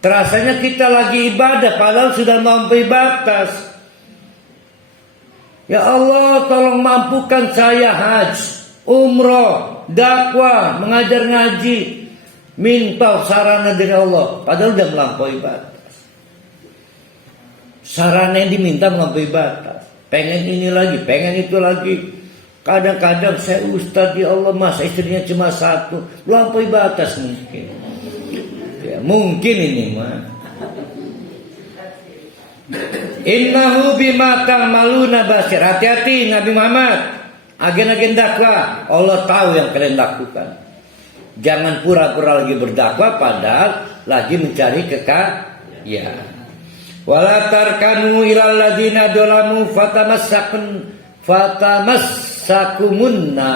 Terasanya kita lagi ibadah padahal sudah melampaui batas. Ya Allah, tolong mampukan saya haji, umroh, dakwah, mengajar ngaji. Minta sarana dari Allah, padahal udah melampaui batas. Sarana yang diminta melampaui batas. Pengen ini lagi, pengen itu lagi. Kadang-kadang saya ustaz, ya Allah, masa istrinya cuma satu, melampaui batas mungkin. Ya, mungkin ini mah. Innahu bima ta'maluna basir. Hati-hati Nabi Muhammad. Agen-agen dakwah, Allah tahu yang kalian lakukan. Jangan pura-pura lagi berdakwah padahal lagi mencari kekayaan. Wala tarkanu ilal ladina dolamu fatamassakumunna.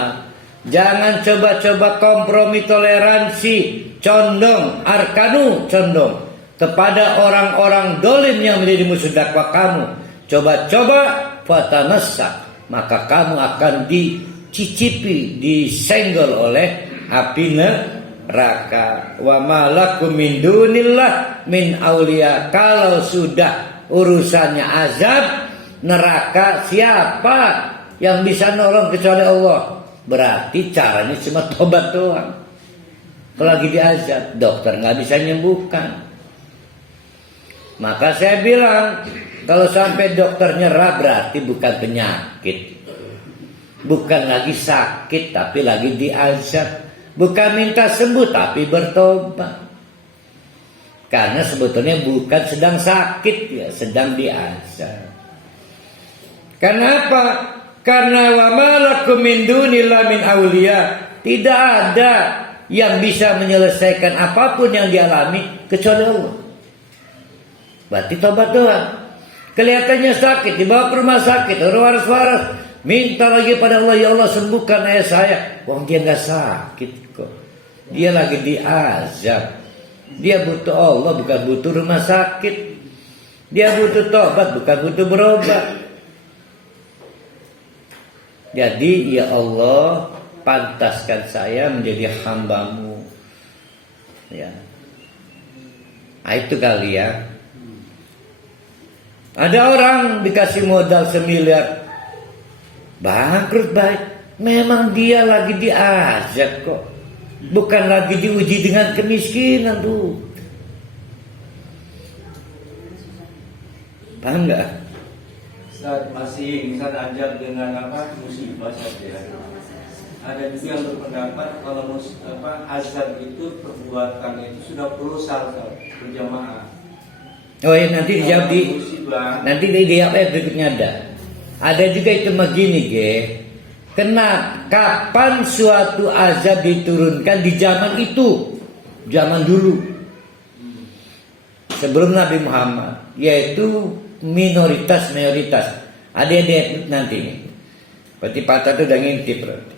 Jangan coba-coba kompromi toleransi, condong, condong kepada orang-orang dolim yang menjadi musuh dakwah kamu. Coba-coba fatamassak, maka kamu akan dicicipi, disenggol oleh api neraka. Wa malakum min dunillah min aulia. Kalau sudah urusannya azab neraka, siapa yang bisa nolong kecuali Allah? Berarti caranya cuma tobat doang. Kalau lagi diazab, dokter nggak bisa nyembuhkan. Maka saya bilang, kalau sampai dokter nyerah berarti bukan penyakit, bukan lagi sakit, tapi lagi diazab. Bukan minta sembuh tapi bertobat. Karena sebetulnya bukan sedang sakit ya, sedang diazab. Kenapa? Karena wa malakum min dunillahi min awliya. Tidak ada yang bisa menyelesaikan apapun yang dialami kecuali Allah. Berarti tobat doang. Kelihatannya sakit, dibawa ke rumah sakit, orang waras-waras, minta lagi pada Allah, ya Allah sembuhkan ayah saya. Wong dia nggak sakit kok. Dia lagi diazab. Dia butuh Allah, bukan butuh rumah sakit. Dia butuh tobat, bukan butuh berobat. Jadi ya Allah, pantaskan saya menjadi hamba-Mu. Ya. Nah, itu kali ya. Ada orang dikasih modal 1 miliar, bangkrut baik. Memang dia lagi diazab kok, bukan lagi diuji dengan kemiskinan tuh. Paham nggak? Saat masih misal ajab dengan musibah saja. Ada juga yang berpendapat kalau azab itu perbuatan itu sudah kolosal berjamaah. Oh ya, nanti dijawab nanti dijawab berikutnya ada juga itu begini kapan suatu azab diturunkan di zaman itu, zaman dulu sebelum Nabi Muhammad, yaitu minoritas ada yang nanti. Berarti patah itu udah ngintip berarti.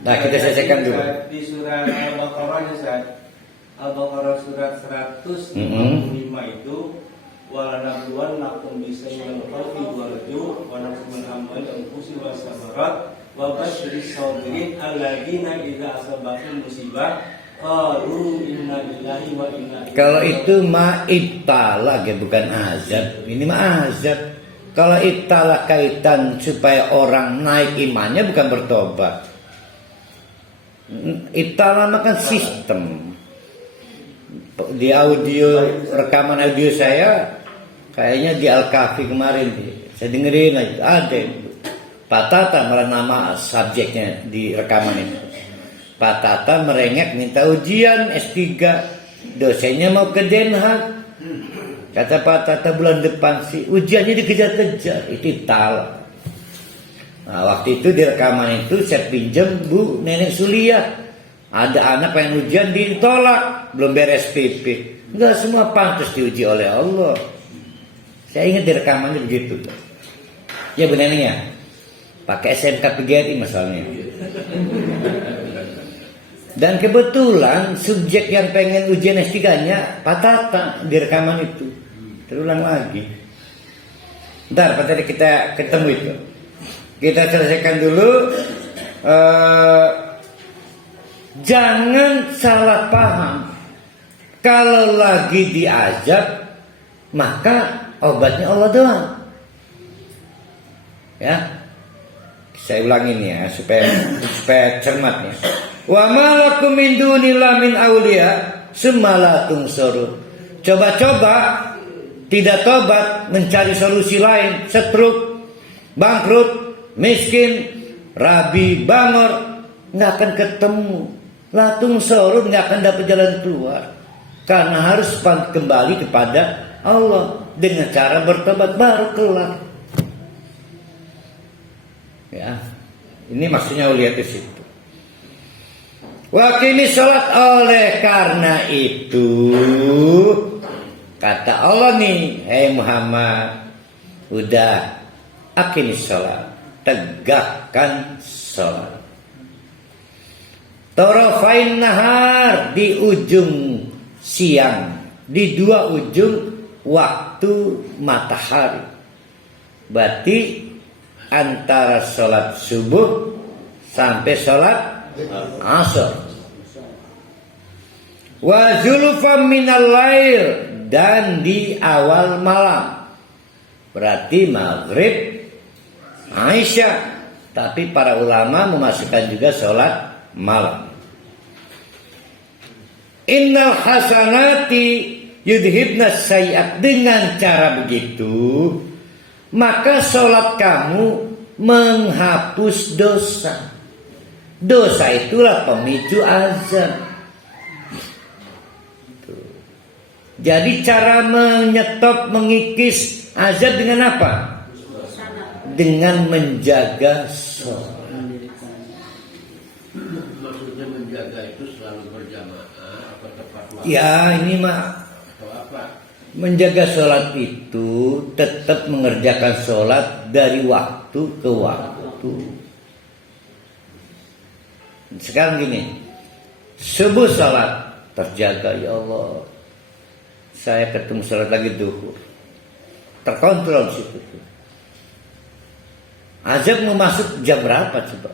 Nah kita selesaikan dulu di surah Al-Baqarah Al-Baqarah surat 155 itu walanabluwan nakum bisa yang khawfi warju wa nakum amal anfusi wa samarat wa basyiris sabirin alladzina idza asabahum musibah qalu inna lillahi wa inna ilaihi. Kalau itu ibtala bukan azab. Ini azab. Kalau ibtala kaitan supaya orang naik imannya, bukan bertobat. Ibtala makan sistem. Di rekaman audio saya kayaknya di Al-Kahfi kemarin saya dengerin ada Pak Tata, malah nama subjeknya di rekaman itu. Pak Tata merengek minta ujian S3, dosennya mau ke Den Haag. Kata Pak Tata bulan depan sih ujiannya dikejar-kejar. Itu tal. Nah, waktu itu di rekaman itu saya pinjam Bu Nenek Sulia. Ada anak pengen ujian ditolak, belum beres PP. Enggak semua pantas diuji oleh Allah. Saya ingat di rekamannya begitu. Ya Bu Neneng ya, pakai SMK PGRI masalahnya. Dan kebetulan subjek yang pengen ujian S3-nya Pak Tata di rekaman itu. Terulang lagi. Ntar tadi kita ketemu itu. Kita selesaikan dulu. Jangan salah paham. Kalau lagi diazab, maka obatnya Allah doang. Ya, saya ulangin ya supaya cermat ya. Wa malakum min dunillahi min awliya summa la tunsurun. Coba-coba tidak tobat, mencari solusi lain, stroke, bangkrut, miskin, rabi, bangor, nggak akan ketemu. Latung sorun nggak akan dapat jalan keluar, karena harus kembali kepada Allah dengan cara bertobat baru kelar. Ya, ini maksudnya lihat di situ. Wakimi sholat, oleh karena itu kata Allah nih, hei Muhammad, udah akimi sholat, tegakkan sholat. Torofain nahar, di ujung siang, di dua ujung waktu matahari. Berarti antara sholat subuh sampai sholat asar. Wa zulfam minal lail, dan di awal malam. Berarti maghrib, Aisyah. Tapi para ulama memasukkan juga sholat malam. Innal hasanati yudhibna sayyi'at. Dengan cara begitu, maka sholat kamu menghapus dosa. Dosa itulah pemicu azab. Jadi cara menyetop, mengikis azab dengan apa? Dengan menjaga sholat. Maksudnya menjaga itu selalu berjamaah atau tepat waktu? Ya ini mah Atau apa? menjaga sholat itu tetap mengerjakan sholat dari waktu ke waktu. Sekarang gini, subuh sholat terjaga, ya Allah. Saya ketemu sholat lagi duhur, terkontrol situ. Azab mau masuk jam berapa coba?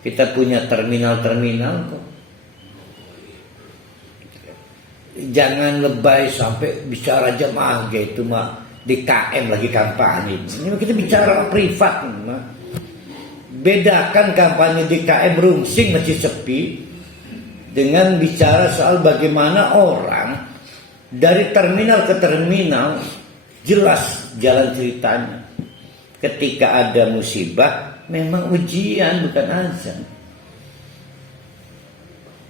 Kita punya terminal-terminal kok. Jangan lebay sampai bicara jamaah gitu mah di KM lagi kampanye. Ini kita bicara privat mah. Bedakan kampanye di KM Rungsing masih sepi dengan bicara soal bagaimana orang dari terminal ke terminal jelas jalan ceritanya. Ketika ada musibah memang ujian bukan azab.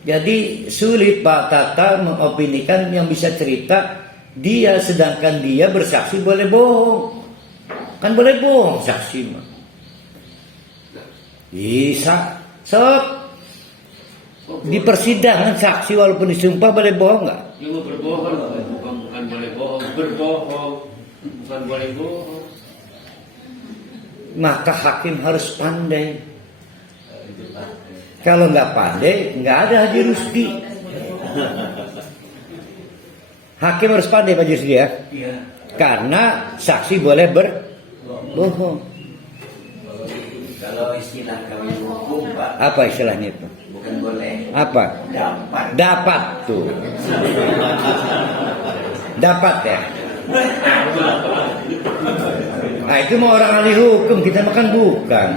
Jadi sulit Pak Tata mengopinikan yang bisa cerita dia, sedangkan dia bersaksi boleh bohong. Kan boleh bohong saksi mah. Bisa. Sob. Di persidangan saksi walaupun disumpah boleh bohong nggak? Cuma berbohong, bukan boleh bohong. Berbohong, bukan boleh bohong. Maka hakim harus pandai. Kalau nggak pandai, nggak ada Haji Rusdi. Hakim harus pandai Pak Haji Rusdi ya. Karena saksi boleh berbohong. Kalau istilah kami hukum Pak, Apa istilahnya itu? bukan boleh, Apa? dapat. Dapat tuh. Dapat ya. Nah itu mau orang ahli hukum, kita makan bukan.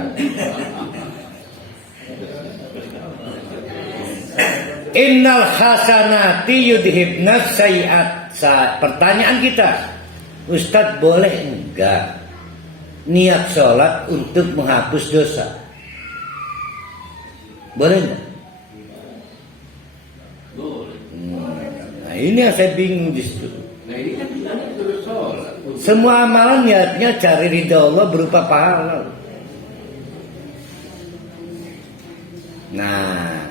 Innal hasanati yudhibnas sayiat. Pertanyaan kita, Ustadz boleh enggak niat sholat untuk menghapus dosa? Boleh enggak? Boleh. Nah ini yang saya bingung justru. Nah ini kan kita terus sholat. Semua amalan niatnya cari ridha Allah berupa pahala. Nah,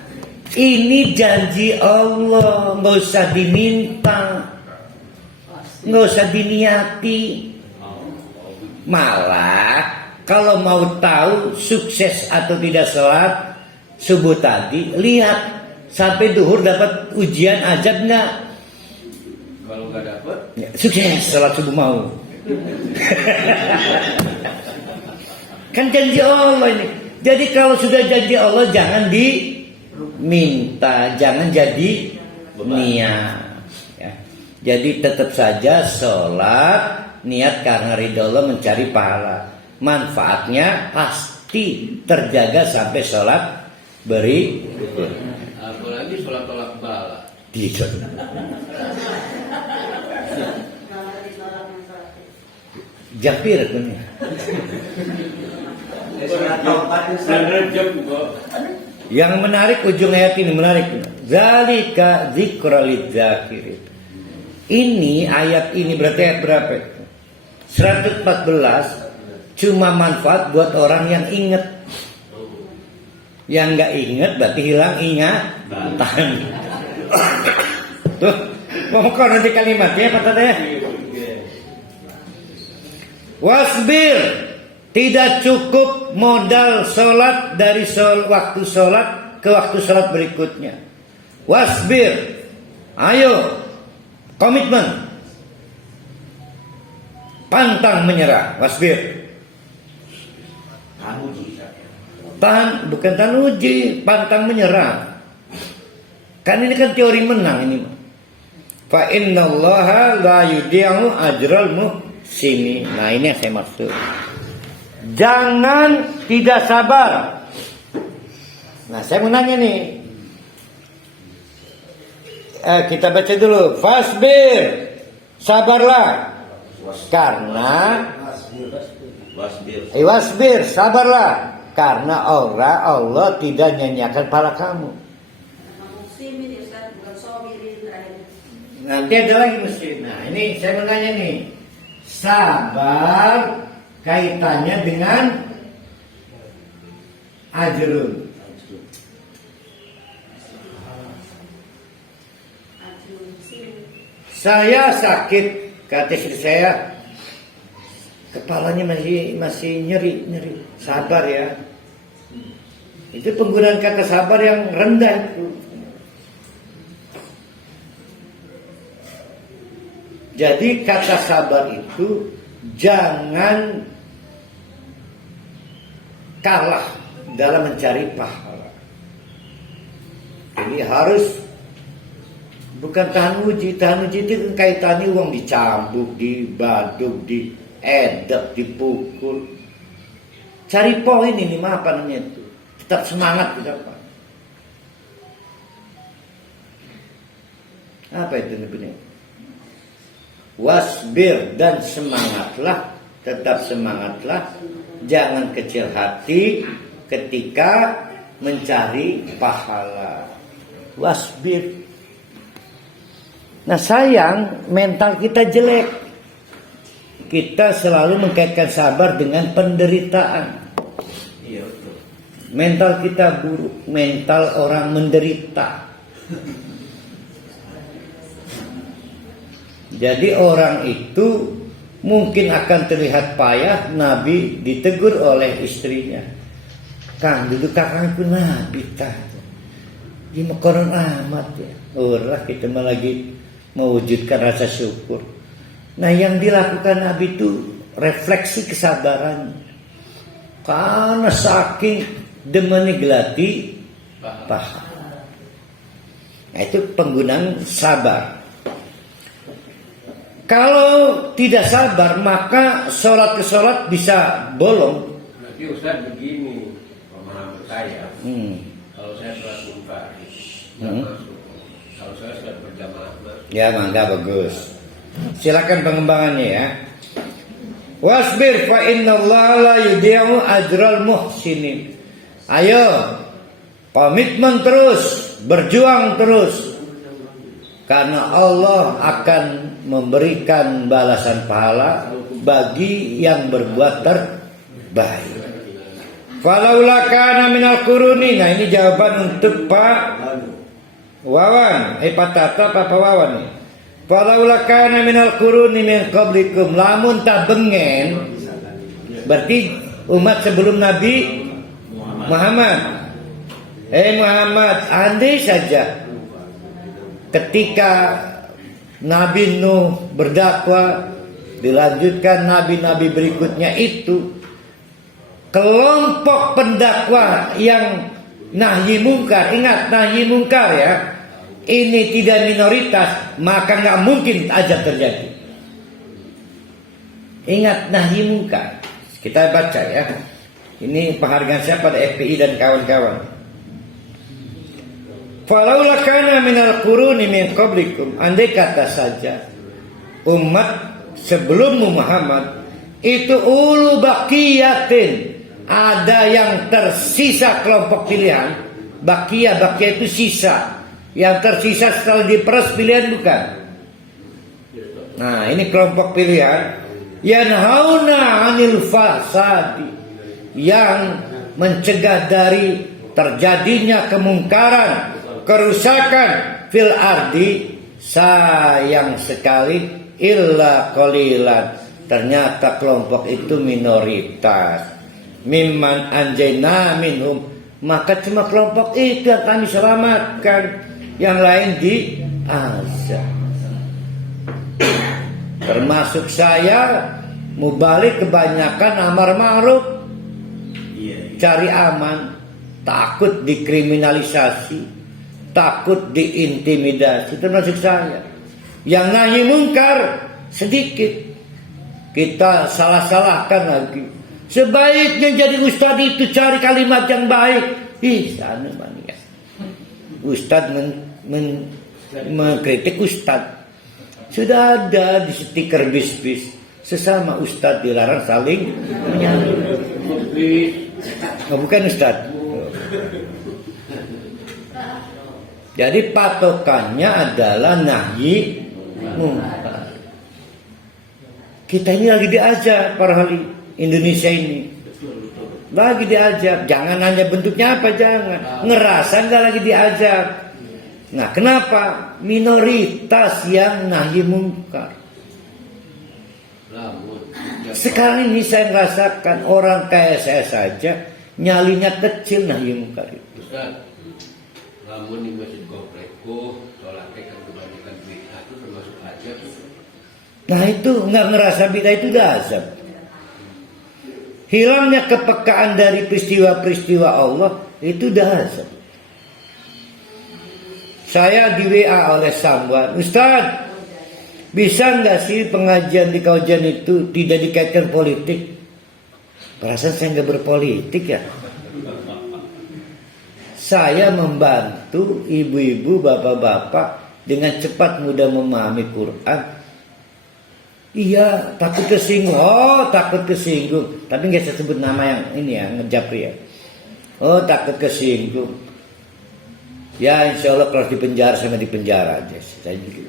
ini janji Allah, nggak usah diminta, nggak usah diniati. Malah kalau mau tahu sukses atau tidak sholat subuh tadi, lihat sampai duhur dapat ujian azab nggak? Kalau nggak dapat, Ya, sukses sholat subuh mau. Kan janji Allah ini. Jadi kalau sudah janji Allah jangan diminta, jangan jadi niat. Ya. Jadi tetap saja sholat niat karena ridha Allah mencari pahala. Manfaatnya pasti terjaga sampai sholat berikut. apalagi sholat tolak bala. Tidak. Japir punya. Yang menarik ujung ayat ini menarik. Zalika dzikra lidzakirin. Ini ayat ini berarti ayat berapa? 114 cuma manfaat buat orang yang ingat. Yang nggak ingat berarti hilang ingatan. Tuh, mau kau nanti kalimatnya apa tadi? Wasbir, tidak cukup modal sholat dari waktu sholat ke waktu sholat berikutnya. Wasbir, ayo, komitmen, pantang menyerah. Wasbir, bukan tahan uji, pantang menyerah. Kan ini kan teori menang ini. Fa innallaha la yudhi'u ajral muhsinin. Nah ini yang saya maksud. Jangan tidak sabar. Nah saya mau nanya nih. Kita baca dulu. Fasbir, sabarlah. Karena wasbir. Wasbir, sabarlah. Karena Allah tidak nyanyiakan para kamu. Nanti ada lagi muslim. Nah ini saya mau nanya nih. Sabar kaitannya dengan ajrun. Saya sakit, kata istri saya, kepalanya masih nyeri. Sabar ya. Itu penggunaan kata sabar yang rendah itu. Jadi kata sabar itu jangan kalah dalam mencari pahala. Ini harus bukan tahan uji itu kaitannya uang dicambuk, dibaduk, diedek, dipukul. Cari poin ini apa namanya itu. Tetap semangat kita Pak. Apa itu namanya? Wasbir, dan semangatlah, tetap semangatlah, jangan kecil hati ketika mencari pahala. Wasbir. Nah sayang, mental kita jelek. Kita selalu mengkaitkan sabar dengan penderitaan. Iya betul. Mental kita buruk, mental orang menderita. Jadi orang itu mungkin akan terlihat payah. Nabi ditegur oleh istrinya. Kang, duduk kakangku Nabi tak. Di makoron amat ya. Orang kita malah lagi mewujudkan rasa syukur. Nah yang dilakukan Nabi itu refleksi kesabaran. Karena saking demeni gelati pahala. Nah itu penggunaan sabar. Kalau tidak sabar maka sholat ke sholat bisa bolong. Nanti Ustaz begini pemahaman saya. Kalau saya sholat munfarid, masuk. Kalau saya sholat berjamaah, Ya mangga bagus. Silakan pengembangannya ya. Wasbir fa innallaha la yudhi'u ajral muhsinin. Ayo, komitmen terus, berjuang terus. Karena Allah akan memberikan balasan pahala bagi yang berbuat terbaik. Falaula kana minal quruni. Nah ini jawaban untuk Pak Wawan. Pak Tata, Pak Wawan nih. Falaula kana minal quruni min qablikum, lamun tak bengen, berarti umat sebelum Nabi Muhammad. Muhammad, andai saja ketika Nabi Nuh berdakwah, dilanjutkan nabi-nabi berikutnya itu, kelompok pendakwah yang nahyi mungkar, ingat nahyi mungkar ya, ini tidak minoritas, maka nggak mungkin azab terjadi. Ingat nahyi mungkar. Kita baca ya. Ini penghargaan saya pada FPI dan kawan-kawan. Falaula kana minal quruni min qablikum, andai kata saja umat sebelum Muhammad itu ulu baqiyatin, ada yang tersisa kelompok pilihan. Baqiyah itu sisa, yang tersisa setelah diperas pilihan bukan. Nah ini kelompok pilihan yanhauna 'anil fasadi, yang mencegah dari terjadinya kemungkaran, kerusakan fil ardi, sayang sekali illa qalilan, ternyata kelompok itu minoritas. Mimman anjayna minhum, maka cuma kelompok itu yang kami selamatkan, yang lain diazab. Termasuk saya, mubalik kebanyakan amar ma'ruf, cari aman, takut dikriminalisasi, takut diintimidasi, termasuk saya. Yang nahi mungkar sedikit, kita salah-salahkan lagi. Sebaiknya jadi ustadz itu cari kalimat yang baik. Sana mania. Ustadz mengkritik ustadz. Sudah ada di stiker bis-bis. Sesama ustadz dilarang saling menyalip. Oh, bukan ustadz. Jadi patokannya adalah nahyi mungkar. Kita ini lagi diajak para ahli Indonesia ini. Lagi diajak, jangan hanya bentuknya apa, jangan. Ngerasa nggak lagi diajak. Nah, kenapa? Minoritas yang nahyi mungkar. Sekarang ini saya merasakan orang kayak saya saja nyalinya kecil nahyi mungkar itu. Ustaz, lamun di masjid komplekku, sholatnya kan kebanyakan bid'ah itu termasuk aja. Nah itu nggak ngerasa bid'ah itu udah azab. Hilangnya kepekaan dari peristiwa-peristiwa Allah itu udah azab. Saya di WA oleh Samwan, Ustaz, bisa nggak sih pengajian di kajian itu tidak dikaitkan politik? Perasaan saya nggak berpolitik ya. Saya membantu ibu-ibu, bapak-bapak dengan cepat mudah memahami Quran. Iya, takut kesinggung. Oh, takut kesinggung. Tapi nggak saya sebut nama yang ini ya, ngejapri ya. Oh, takut kesinggung. Ya, insya Allah kalau di penjara sama di penjara aja. Saya gitu.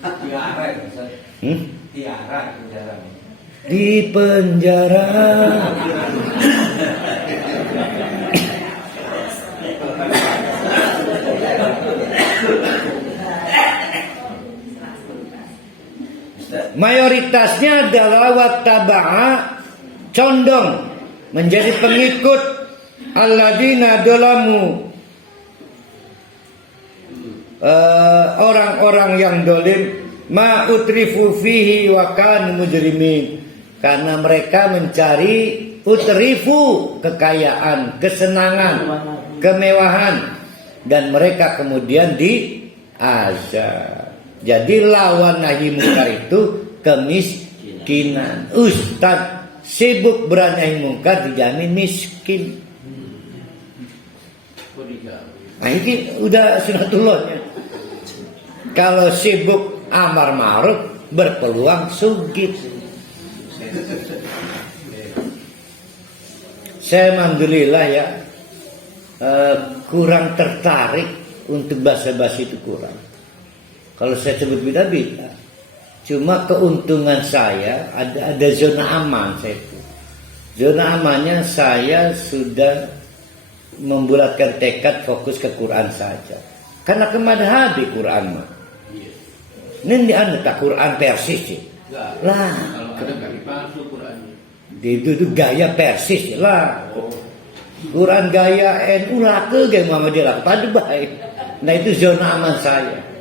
Tiara ya, Ustaz. Tiara penjara. Di penjara. Mayoritasnya adalah wattaba'a, condong menjadi pengikut alladzina dolamu, orang-orang yang dolim, ma utrifu fihi wa kanu mujrimin, karena mereka mencari utrifu, kekayaan, kesenangan, kemewahan, dan mereka kemudian diazab. Jadi lawan nahyi mungkar itu kemiskinan. Ustaz sibuk bernahi mungkar dijamin miskin. Nah ini udah sunatullahnya. Kalau sibuk amar ma'ruf berpeluang sugih. Saya alhamdulillah ya kurang tertarik untuk basa-basi itu kurang. Kalau saya sebut beda-beda. Cuma keuntungan saya ada zona aman saya itu. Zona amannya saya sudah membulatkan tekad fokus ke Quran saja. Karena kemadhabi Quran mah. Ini anu tak Quran persis sih. Lah. Kalau ada kali palsu Qurannya. Itu gaya persis lah. Quran gaya NU lah ke gaya Muhammadiyah pada baik. Nah itu zona aman saya.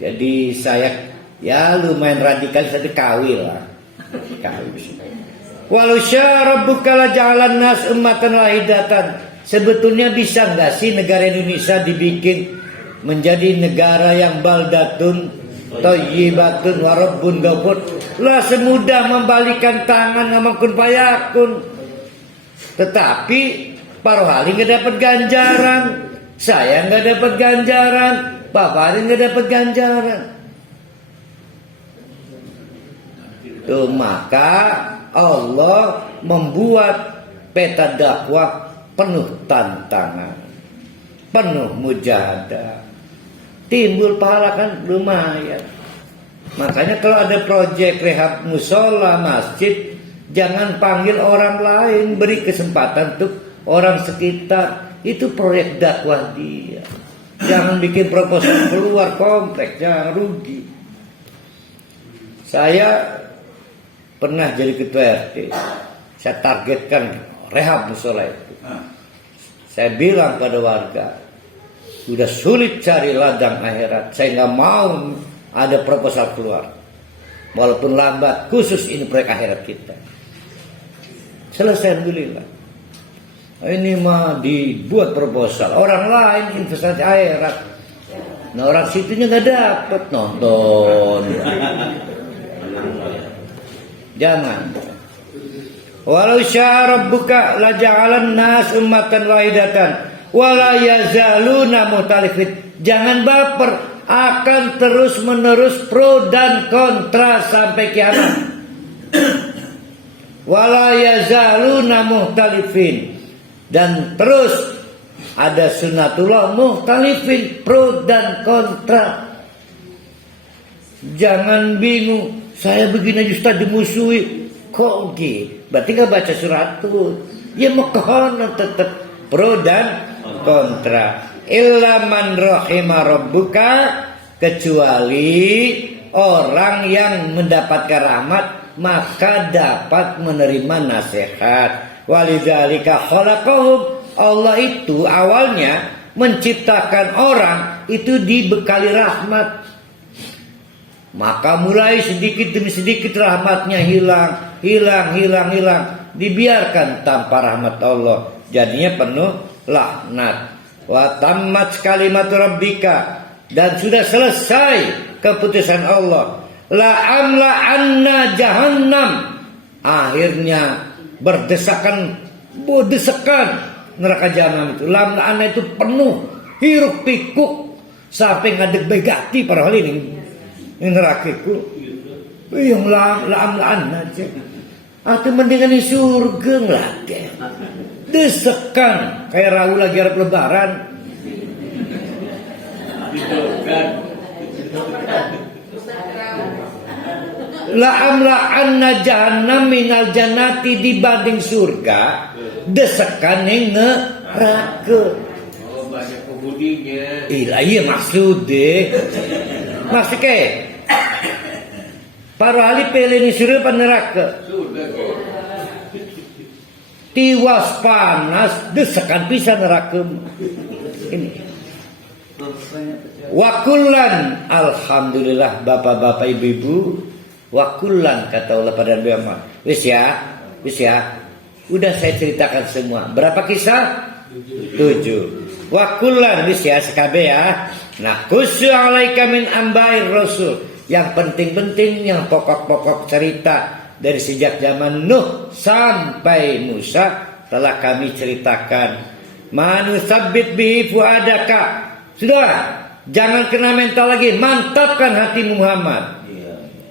Jadi saya ya lumayan radikal, saya kawil lah. Walau syarabbuka la ja'alan nas ummatan wahidatan. Sebetulnya bisa nggak sih negara Indonesia dibikin menjadi negara yang baldatun thayyibatun wa rabbun ghafur? Lah semudah membalikan tangan ngomong kun fayakun. Tetapi para wali nggak dapat ganjaran, saya nggak dapat ganjaran, Pak Farid nggak dapat ganjaran. Tuh maka Allah membuat peta dakwah penuh tantangan, penuh mujahadah. Timbul pahala kan lumayan. Makanya kalau ada proyek rehab musola, masjid, jangan panggil orang lain, beri kesempatan untuk orang sekitar. Itu proyek dakwah dia. Jangan bikin proposal keluar kompleks, jangan rugi. Saya pernah jadi ketua RT. Saya targetkan rehab musola itu. Saya bilang pada warga, sudah sulit cari ladang akhirat. Saya nggak mau ada proposal keluar, walaupun lambat. Khusus ini proyek akhirat kita. Selesai alhamdulillah. Ini mah dibuat proposal, orang lain investasi akhirat. Nah orang situnya nggak dapat nonton. Jangan. Walau syarabbuka la ja'alan nas ummatan wahidatan wala yazaluna mukhtalifin. Jangan baper. akan terus menerus pro dan kontra sampai kiamat. Wala yazaluna muhtalifin, dan terus ada sunnatullah muhtalifin, pro dan kontra. Jangan bingung, saya begini Ustaz dimusuhi. Kok gitu? Berarti gak baca surat tuh. Ya makanan tetap pro dan kontra. Illa man rahima rabbuka, kecuali orang yang mendapatkan rahmat maka dapat menerima nasihat. Walidzalika khalaqahum, Allah itu awalnya menciptakan orang itu dibekali rahmat. Maka mulai sedikit demi sedikit rahmatnya hilang. Dibiarkan tanpa rahmat Allah, jadinya penuh laknat. Wa tammat kalimatu rabbika, dan sudah selesai keputusan Allah. La amla anna jahannam, akhirnya berdesakan neraka jahanam itu. La amla anna itu penuh, hiruk pikuk sampai ngadeg begati para hal ini neraka itu. Yang la amla anna aja. Atau mendingan di surga ngelade. Desekan kayak rawu lagi Arab lebaran. La amla anna jahannam minal jannati, dibanding surga desekan yang neraka. Oh, banyak penghuninya. Iya maksudnya para ahli pilih ini surga apa neraka? Surga kok. Tiwas panas desakan bisa neraka ini. Wakullan, alhamdulillah bapak-bapak ibu-ibu, wakullan kata Allah pada Nabi Muhammad. Wis ya, udah saya ceritakan semua. Berapa kisah? 7. Wakullan, wis ya sekabe ya. Nah, kusu alaika min ambair rasul. Yang penting-penting, yang pokok-pokok cerita dari sejak zaman Nuh sampai Musa telah kami ceritakan. Manu sabbit bihi fuadaka. Sudah, jangan kena mental lagi, mantapkan hati Muhammad.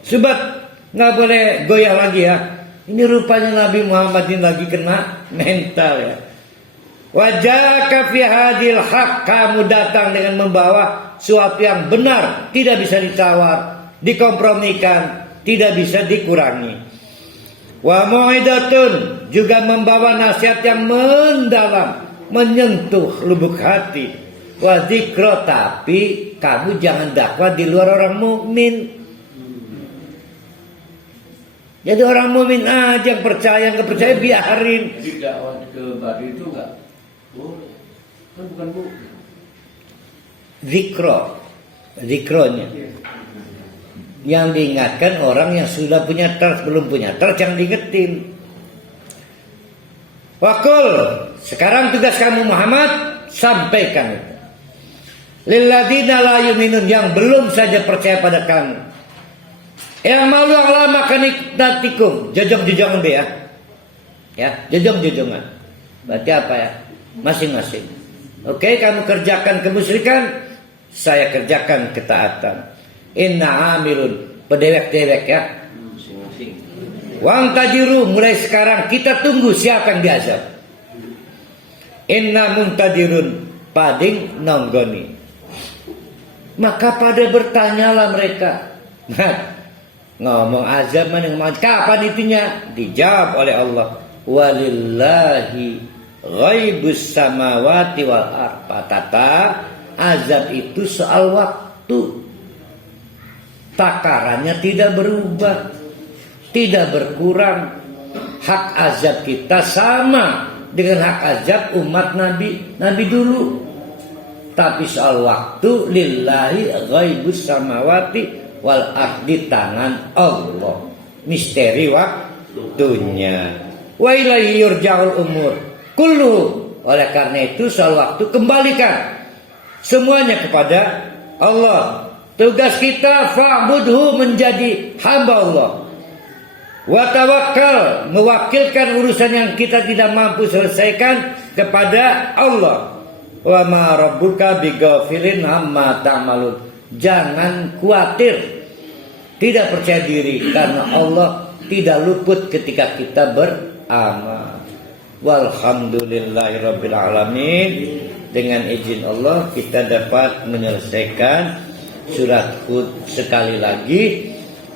Sebab nggak boleh goyah lagi ya. Ini rupanya Nabi Muhammad ini lagi kena mental ya. Wajaka fi hadil haq, kamu datang dengan membawa suatu yang benar, tidak bisa ditawar, dikompromikan, tidak bisa dikurangi. Wa mu'idatun, juga membawa nasihat yang mendalam, menyentuh lubuk hati. Wa dzikra, tapi kamu jangan dakwah di luar orang mukmin. Jadi orang mukmin aja yang percaya, nggak percaya biarin. Jadi dakwah ke baru itu enggak boleh. Kan bukan mukmin. Zikronya. Yang diingatkan orang yang sudah punya trust, belum punya trust yang diingetin. Wakul, sekarang tugas kamu Muhammad, sampaikan itu. Lilladzina la yu'minun, yang belum saja percaya pada kamu. Yang malu yang lama kaniknatikum, jojong-jojongan deh ya. Ya, jojong-jojongan. Berarti apa ya? Masing-masing. Oke, kamu kerjakan kemusyrikan, saya kerjakan ketaatan. Inna amilun, pedewek-dewek ya. Masing-masing. Wang tajiru, mulai sekarang kita tunggu siapa yang diazab. Inna muntadirun, pading nonggoni. Maka pada bertanyalah mereka. Ngomong azab mana, kapan itunya? Dijawab oleh Allah. Walillahi ghaibus samawati wal ardh. Tata, azab itu soal waktu. Takarannya tidak berubah, tidak berkurang. Hak azab kita sama dengan hak azab umat Nabi dulu. Tapi soal waktu, lillahi ghaibus samawati wal ardi, tangan Allah. Misteri waktunya. Wa ilaihi yurja'ul umur kullu. Oleh karena itu soal waktu kembalikan semuanya kepada Allah. Tugas kita fa'budhu, menjadi hamba Allah. Wa tawakkal, mewakilkan urusan yang kita tidak mampu selesaikan kepada Allah. Wa ma rabbuka bighafilin amma ta'malun. jangan khawatir, tidak percaya diri, karena Allah tidak luput ketika kita beramal. Walhamdulillahirabbil alamin. Dengan izin Allah kita dapat menyelesaikan surat Hud sekali lagi.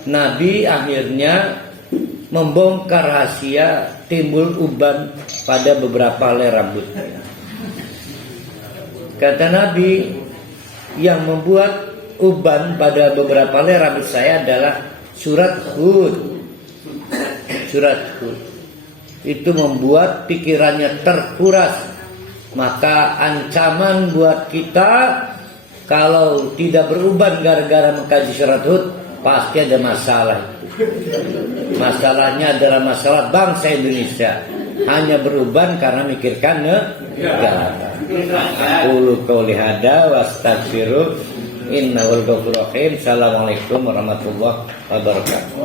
Nabi akhirnya membongkar rahasia timbul uban pada beberapa helai rambutnya. Kata Nabi, yang membuat uban pada beberapa helai rambut saya adalah surat Hud. Surat Hud itu membuat pikirannya terkuras. Maka ancaman buat kita kalau tidak beruban gara-gara mengkaji surat Hud, pasti ada masalah. Masalahnya adalah masalah bangsa Indonesia, hanya beruban karena mikirkan negara. Qulu qouli hada wastaghfiru innahu ghafurur rahim. Assalamualaikum warahmatullahi wabarakatuh.